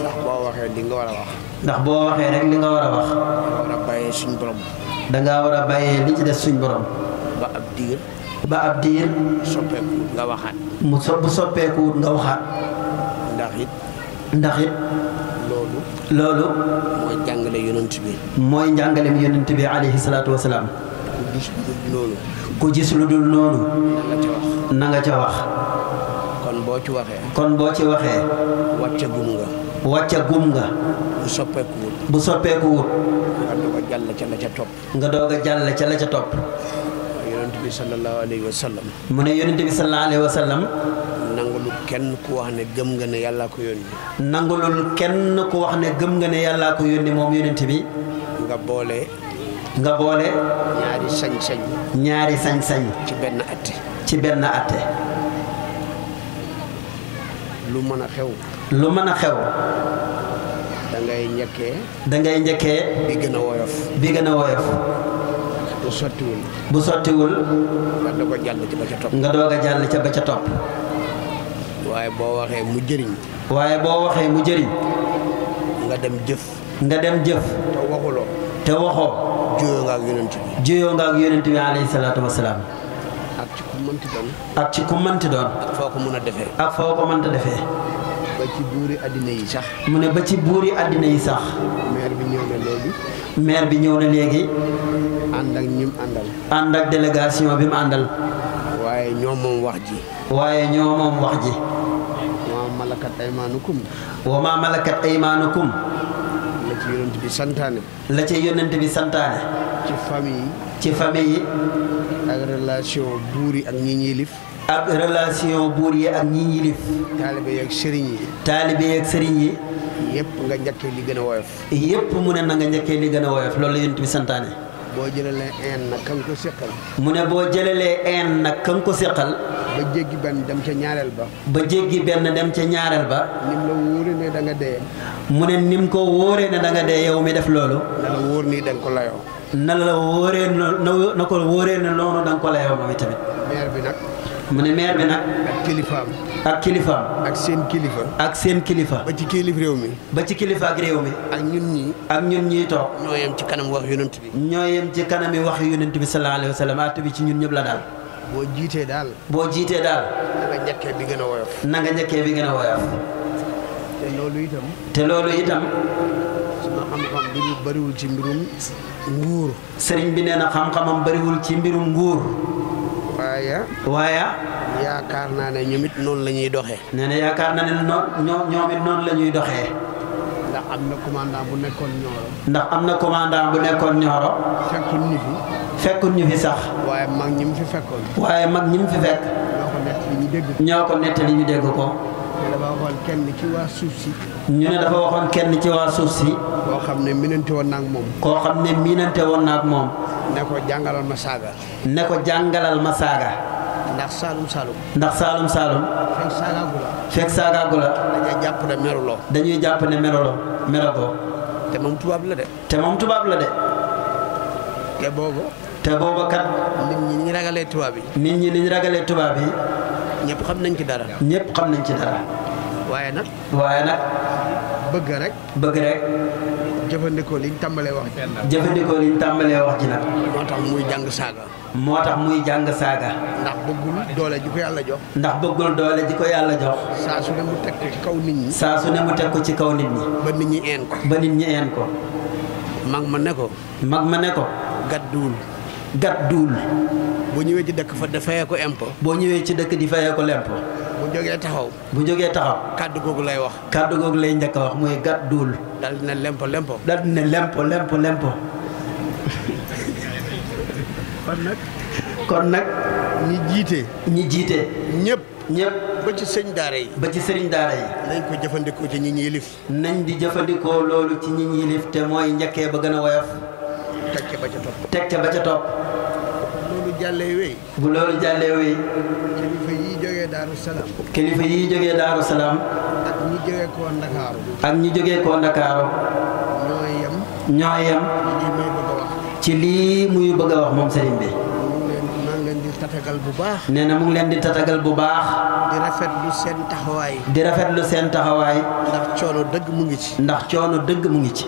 ndax boo waxee li nga war a wax ndax boo waxee rek li nga war a wax danga war a bàyyee suñ borom dangaa war a bàyyee li ci des suñ borom ba ab diir soppeekuwut nga waxaat bu soppeekuwut nga waxaat ndax it loolu mooy jàngale yonent bi mooy njàngalem yonent bi alayhi salaatu wasalaam ku gis lu dul noonu na nga ca wax kon boo ci waxee wàcce gum nga bu soppeekuwut nga doog a jàll ca la ca topp yonent bi sallallahu alayhi wa sallam mu ne yonent bi sallallahu alayhi wa sallam nangulul kenn ku wax ne gëm nga ne yàllaa ko yónni nangulul kenn ku wax ne gëm nga ne yàllaa ko yónni moom yonent bi nga boole ñaari sañ-sañ ci benn atte lu mën a xew da ngay njëkkee bi gën a woyof bu sottiwul nga doog a jàll ca ba ca topp. nga doog a jàll ca ba ca topp. waaye boo waxee mu jëriñ. waaye boo waxee mu jëriñ. nga dem jëf. nga dem jëf. te waxuloo. te waxoo. juyoo nga ak yonent bi. juyoo nga ak yonent bi alayhi salaatu wasalaam. ak ci ku mënti doon. ak ci ku mënti doon. ak foo ko mën a defee. ak foo ko mënta defee. ba ci buuri àddina yi sax. mu ne ba ci buuri àddina yi sax. maire bi ñëw na léegi. maire bi ñëw na léegi. ànd ak ñim àndal. ànd ak délégation bi mu àndal. waaye ñoo moom wax ji. waaye ñoo moom wax ji. wa maa malakat aymaanukum. wa maa malakat aymaanukum. la ci yonent bi santaane. la ci yonent bi santaane. ci famille yi. ci famille yi. ak relation buur yi ak ñi ñilif. ak relation buur yi ak ñi ñilif. taalibe yi ak sëriñ yi. taalibe yi ak sëriñ yi. yëpp nga njëkkee li gën a woyof. yëpp mu ne na nga njëkkee li gën a woyof loolu la yonent bi santaane. boo jëlalee een nag ka nga ko seqal. mu ne boo jëlalee een nag ka nga ko seqal. ba jéggi benn dem ca ñaareel ba. ba jéggi benn dem ca ñaareel ba. nim la wóoree ne da nga dee. mu ne nim ko wóoree ne da nga dee yow mi def loolu. na la wóor nii da nga ko layoo. na la wóoree na ko wóoree ne noonu da nga ko layoo moom itamit. maire bi nag. mu ne maire bi nag. ak kilifaam. ak kilifaam. ak seen kilifa. ak seen kilifa. ba ci kilif réew mi. ba ci kilifa ak réew mi. ak ñun ñii. ak ñun ñii toog. ñoo yem ci kanam wax yonent bi. ñoo yem ci kanami wax yonent bi sallallahu alayhi wa sallam àtt bi ci ñun ñëpp la daal. boo jiitee daal. boo jiitee daal. na nga njëkkee bi gën a woyof. na nga njëkkee bi gën a woyof. te loolu itam. te loolu itam. sama xam-xam bi bariwul ci mbirum nguur. sëriñ bi nee na xam-xamam bariwul ci mbirum nguur. waaye. yaakaar naa ne ñoom it noonu la ñuy doxee. nee na yaakaar na ne ñoom it noonu la ñuy doxee. ndax am na commandant bu nekkoon Nioro. ndax am na commandant bu nekkoon Nioro. fekkul ñu fi. fekkul ñu fi sax. waaye mag ñi mu fi fekkoon. waaye mag ñi mu fi fekk. ñoo ko nettali ñu dégg. ñoo ko nettali ñu dégg ko. te dafa waxoon kenn ci waa suuf si. ñu ne dafa waxoon kenn ci waa suuf si. koo xam ne miinante woon na ak moom. koo xam ne miinante woon na ak moom. ne ko jàngalal ma saaga. ne ko jàngalal ma saaga. ndax Saalum Saalum. ndax Saalum Saalum. fekk saagaagu la. fekk saagaagu la. dañuy jàpp ne meruloo. dañuy jàpp ne meruloo. te moom tubaab la de. te moom tubaab la de. te boobu. te boobu kat. nit ñi ni ñu ragalee tubaab yi. nit ñi ni ñu ragalee tubaab yi. ñëpp xam nañ ci dara. ñëpp xam nañ ci dara. waaye nag. waaye nag. bëgg rek. bëgg rek. jëfandikoo liñ tàmbalee wax ji. jëfandikoo liñ tàmbalee wax ji nag. moo tax muy jàng saaga. moo tax muy jàng saaga. ndax bëggul doole ji ko yàlla jox. ndax bëggul doole ji ko yàlla jox. saa su ne mu teg ko ci kaw nit ñi. saa su ne mu teg ko ci kaw nit ñi. ba nit ñi een ko. ba nit ñi een ko. mag ma ne ko. mag ma ne ko. gàdduwul. gàdduwul. boo ñëwee ci dëkk fa da fayee ko impôt. boo ñëwee ci dëkk di fayee ko lempo. bu jógee taxaw. bu jógee taxaw. kàddu googu lay wax. kàddu googu lay njëkk a wax muy gàdduwul. daal dina lempo. daal dina lempo. kon nag. ñi jiite. ñëpp. ba ci sëñ daara yi. ba ci sëriñ daara yi. nañ ko jëfandikoo ci ñi ñi yilif. nañ di jëfandikoo loolu ci ñi ñi yilif te mooy njëkkee ba gën a woyof. teg ca ba ca topp. teg ca ba ca topp. loolu jàllee wéy. bu loolu jàllee wéy. kilifa yi jógee Daaru Salaam. kilifa yi jógee Daaru Salaam. ak ñi jógee koo Ndakaaru. ak ñi jógee koo Ndakaaru. ñoo yem. ci lii muy bëgg a wax moom sëriñ bi. tatagal bu baax. nee na mu ngi leen di tatagal bu baax. di rafetlu seen taxawaay. di rafetlu seen taxawaay. ndax coono dëgg mu ngi ci. ndax coono dëgg mu ngi ci.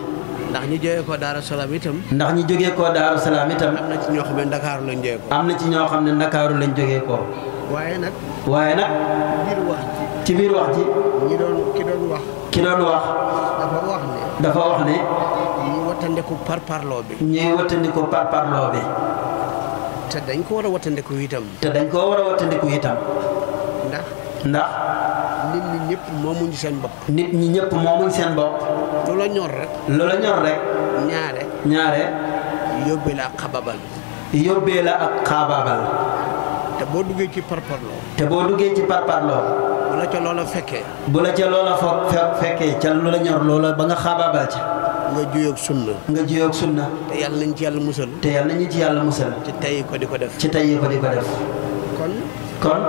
ndax ñi jógee koo Daaru Salaam itam. ndax ñi jógee koo Daaru Salaam itam. am na ci ñoo xam ne Ndakaaru lañ jógee ko. am na ci ñoo xam ne Ndakaaru lañ jógee ko. waaye nag. biir wax ji. ci biir wax ji. ki doon wax. dafa wax ne. ñuy wattandiku parparloo bi. te dañ ko war a wattandiku itam. ndax. nit ñi ñëpp moomuñ seen bopp. nit ñi ñëpp moomuñ seen bopp. lu la ñor rek. ñaare. yóbbee la ak xabaabal. te boo duggee ci parparloo. bu la ca loola fekkee. fekkee ca lu la ñor loola ba nga xabaabal ca. nga juyoog sunna. te yàlla nañ ci yàlla musal. ci tey ko di ko def. kon.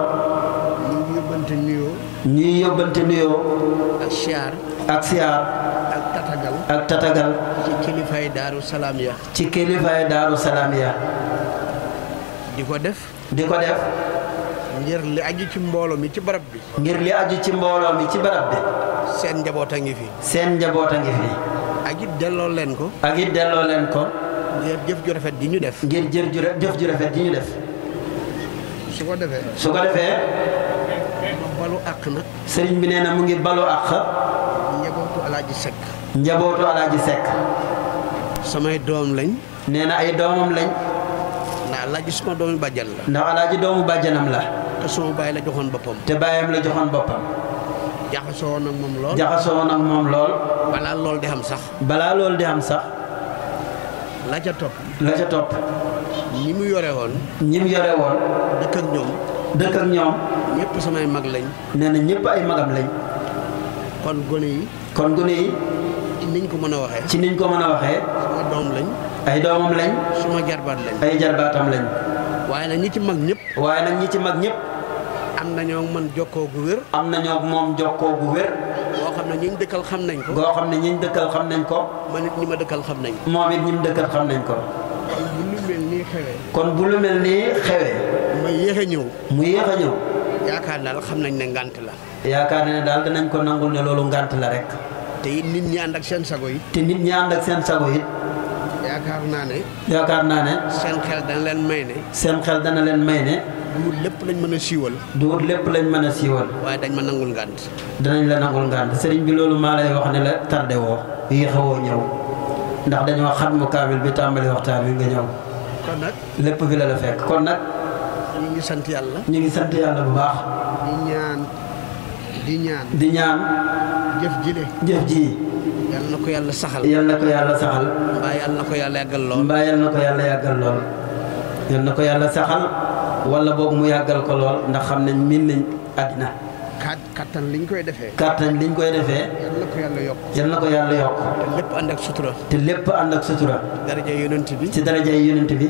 ñuy yóbbante nuyoo. ak siyaar. ak ak tatagal ci kilifaay Daaru Salaam ya ci kilifaay Daaru Salaam ya di ko def ngir li aju ci mbooloo mi ci barab bi ngir li aju ci mbooloo mi ci barab bi seen njaboot a ngi fi ak it delloo leen ko ngir jëf ju rafet ji ñu def su ko defee balu àq nag sëriñ bi nee na mu ngi balu àq njabootu Alaaji Sekk samay doom lañ nee na ay doomam lañ ndax Alaaji suma doomu bàjjan la ndax Alaaji doomu bàjjanam la te suma bàyyi la joxoon boppam te bàyyam la joxoon boppam jaxasoo woon ak moom lool balaa loolu di am sax la ca topp ñi mu yore woon dëkk ak ñoom ñëpp samay mag lañ nee na ñëpp ay magam lañ kon gone yi ci niñ ko mën a waxee sama doom lañ ay doomam lañ suma jarbaat lañ ay jarbaatam lañ waaye nag ñi ci mag ñëpp am nañoo man jokkoo gu wér moom jokkoo gu wér boo xam ne ñiñ dëkkal xam nañ ko man it ñi ma dëkkal xam nañ ko moom it ñi mu dëkkal xam nañ ko kon bu lu mel nii xewee mu yéex a ñëw yaakaar daal xam nañ ne ngànt la yaakaar ne daal danañ ko nangul ne loolu ngànt la rek te it nit ñi ànd ak seen sago it yaakaar naa ne seen xel dana leen may ne duwut lépp lañ mën a siiwal waaye dañ ma nangul ngànt danañ la nangul ngànt sëriñ bi loolu maa lay wax ne la tardé woo yéexawoo ñëw ndax dañoo xat mu kaamil bi tàmbali waxtaan wi nga ñëw kon nag lépp fi la fekk kon nag ñu ngi sant yàlla bu baax di ñaan jëf ji yal na ko yàlla saxal mbaa yal na ko yàlla yàggal lool yal na ko yàlla saxal wala boog mu yàggal ko lool ndax xam nañ miin nañ àddina kattan liñ koy defee yal na ko yàlla yokk te lépp ànd ak sutura ci daraja yonent bi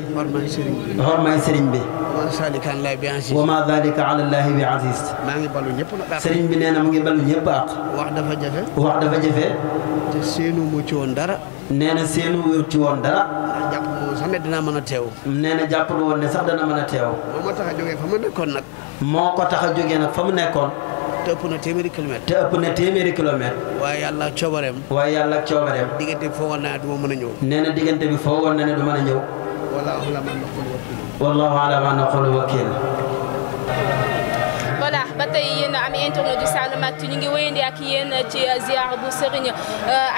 xormaay sëriñ bi wa ma dalika ala llahi bi aziz maa ngi balu ñëpp nag sëriñ bi nee na mu ngi balu ñëpp ak wax dafa jafe te seenu mu ci woon dara nee na seenu mu ci woon dara jàpp moom sax ne dinaa mën a teew nee na jàpp woon ne sax dana mën a teew moo tax a jógee fa mu nekkoon nag moo ko tax a jógee nag fa mu nekkoon te ëpp na téeméeri kilomètre waaye yàlla coobareem diggante bi foogoon naa ne du ma mën a ñëw nee na diggante bi foogoon na ne du mën a ñëw wallahu ala ma naqulu wakil voilà ba tey yéen am internet du Saloum-Actu ñu ngi wéyandi ak yéen ci ziar bu Serigne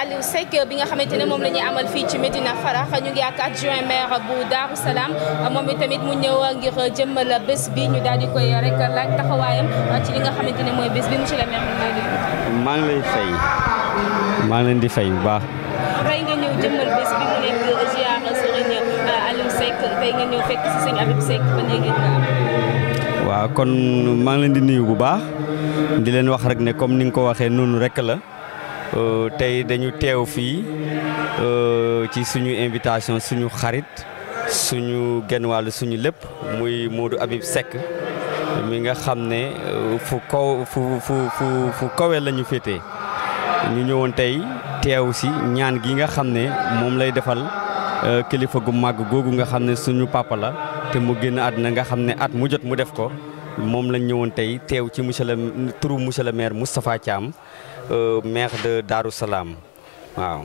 Aliou Seck bi nga xamante ne moom la ñuy amal fii ci Médina Farax ñu ngi ak adjoint maire bu Darou Salam moom itamit mu ñëw ngir jëmmal bés bi ñu daal di koy rek laaj taxawaayam ci li nga xamante ne mooy bés bi monsieur le maire maa ngi lay fay maa ngi leen di fay bu baax. tey nga ñëw jëmmal bés bi mu nekk ziar Serigne Aliou Seck tey nga ñëw fekk si sëñ Habib Seck ba léegi waaw kon maa ngi leen di nuyu bu baax di leen wax rek ne comme ni nga ko waxee noonu rek la tey dañu teew fii ci suñu invitation suñu xarit suñu genn wàll suñu lépp muy Modou Habib Seck mi nga xam ne fu kawe la ñu féetee ñu ñëwoon tey teew si ñaan gi nga xam ne moom lay defal kilifa gu màgg googu nga xam ne suñu papa la te mu génn àdduna nga xam ne at mu jot mu def ko moom lañ ñëwoon tey teew ci turu monsieur le maire Moustapha Thiam maire de Darou Salam waaw.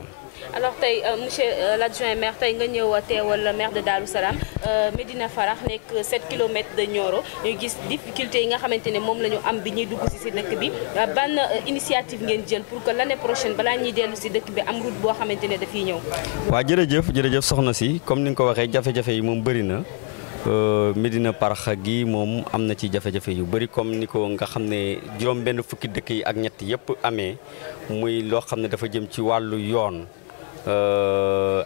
alors tey monsieur l'adjoint maire tey nga ñëw teewal maire de Darou Salam Médina Farax nekk 7 kilomètres de Nioro ñu gis difficulté yi nga xamante ne moom la ñu am bi ñuy dugg si dëkk bi ban initiative ngeen jël pour que l'année prochaine balaa ñuy dellu si dëkk bi am route boo xamante ne dafiy ñëw. waaw jërëjëf soxna si comme ni nga ko waxee jafe-jafe yi moom bëri na. Médina Farax gi moom am na ci jafe-jafe yu bëri comme ni ko nga xam ne juróom benn fukki dëkk yi ak ñett yëpp amee muy loo xam ne dafa jëm ci wàllu yoon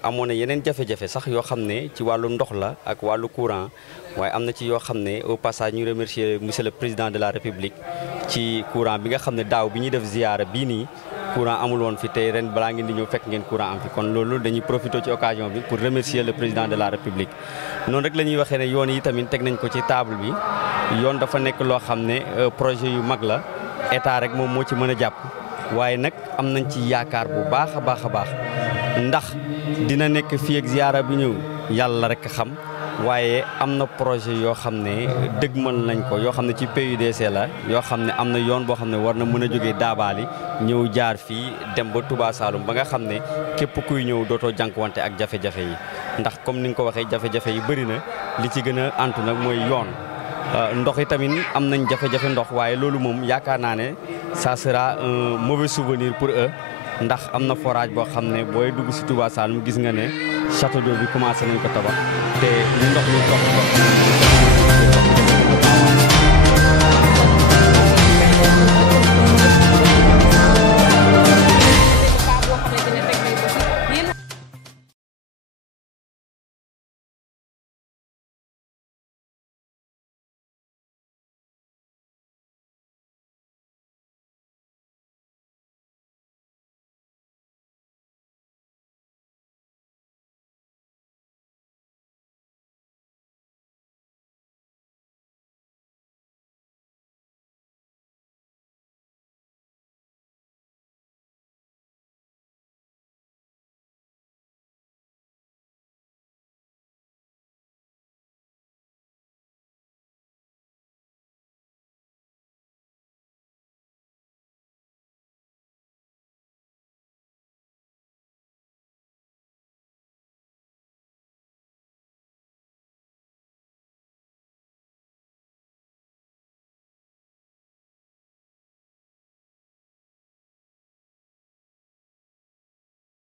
amoon na yeneen jafe-jafe sax yoo xam ne ci wàllu ndox la ak wàllu courant waaye am na ci yoo xam ne au passage ñu remercier monsieur le président de la république ci courant bi nga xam ne daaw bi ñuy def ziyaara bii nii courant amul woon fi tey ren balaa ngeen di ñëw fekk ngeen courant am fi kon loolu dañuy profité ci occasion bi pour remercier le président de la république noonu rek la ñuy waxee ne yoon yi tamit teg nañ ko ci table bi yoon dafa nekk loo xam ne projet yu mag la état rek moom moo ci mën a jàpp waaye nag am nañ ci yaakaar bu baax a baax a baax ndax dina nekk fii ak ziyaara bi ñëw yàlla rek xam waaye am na projet yoo xam ne dëgmal nañ ko yoo xam ne ci PUDC la yoo xam ne am na yoon boo xam ne war na mën a jógee Daabaali ñëw jaar fii dem ba Touba Saloum ba nga xam ne képp kuy ñëw dootoo jànkuwante ak jafe-jafe yi ndax comme ni nga ko waxee jafe-jafe yi bëri na li ci gën a antu nag mooy yoon ndox yi tamit am nañ jafe-jafe ndox waaye loolu moom yaakaar naa ne ça sera un mauvais souvenir pour eux ndax am na forage boo xam ne booy dugg si Touba Saloum gis nga ne château d'eau bi commencé nañ ko tabax te ndox mi dox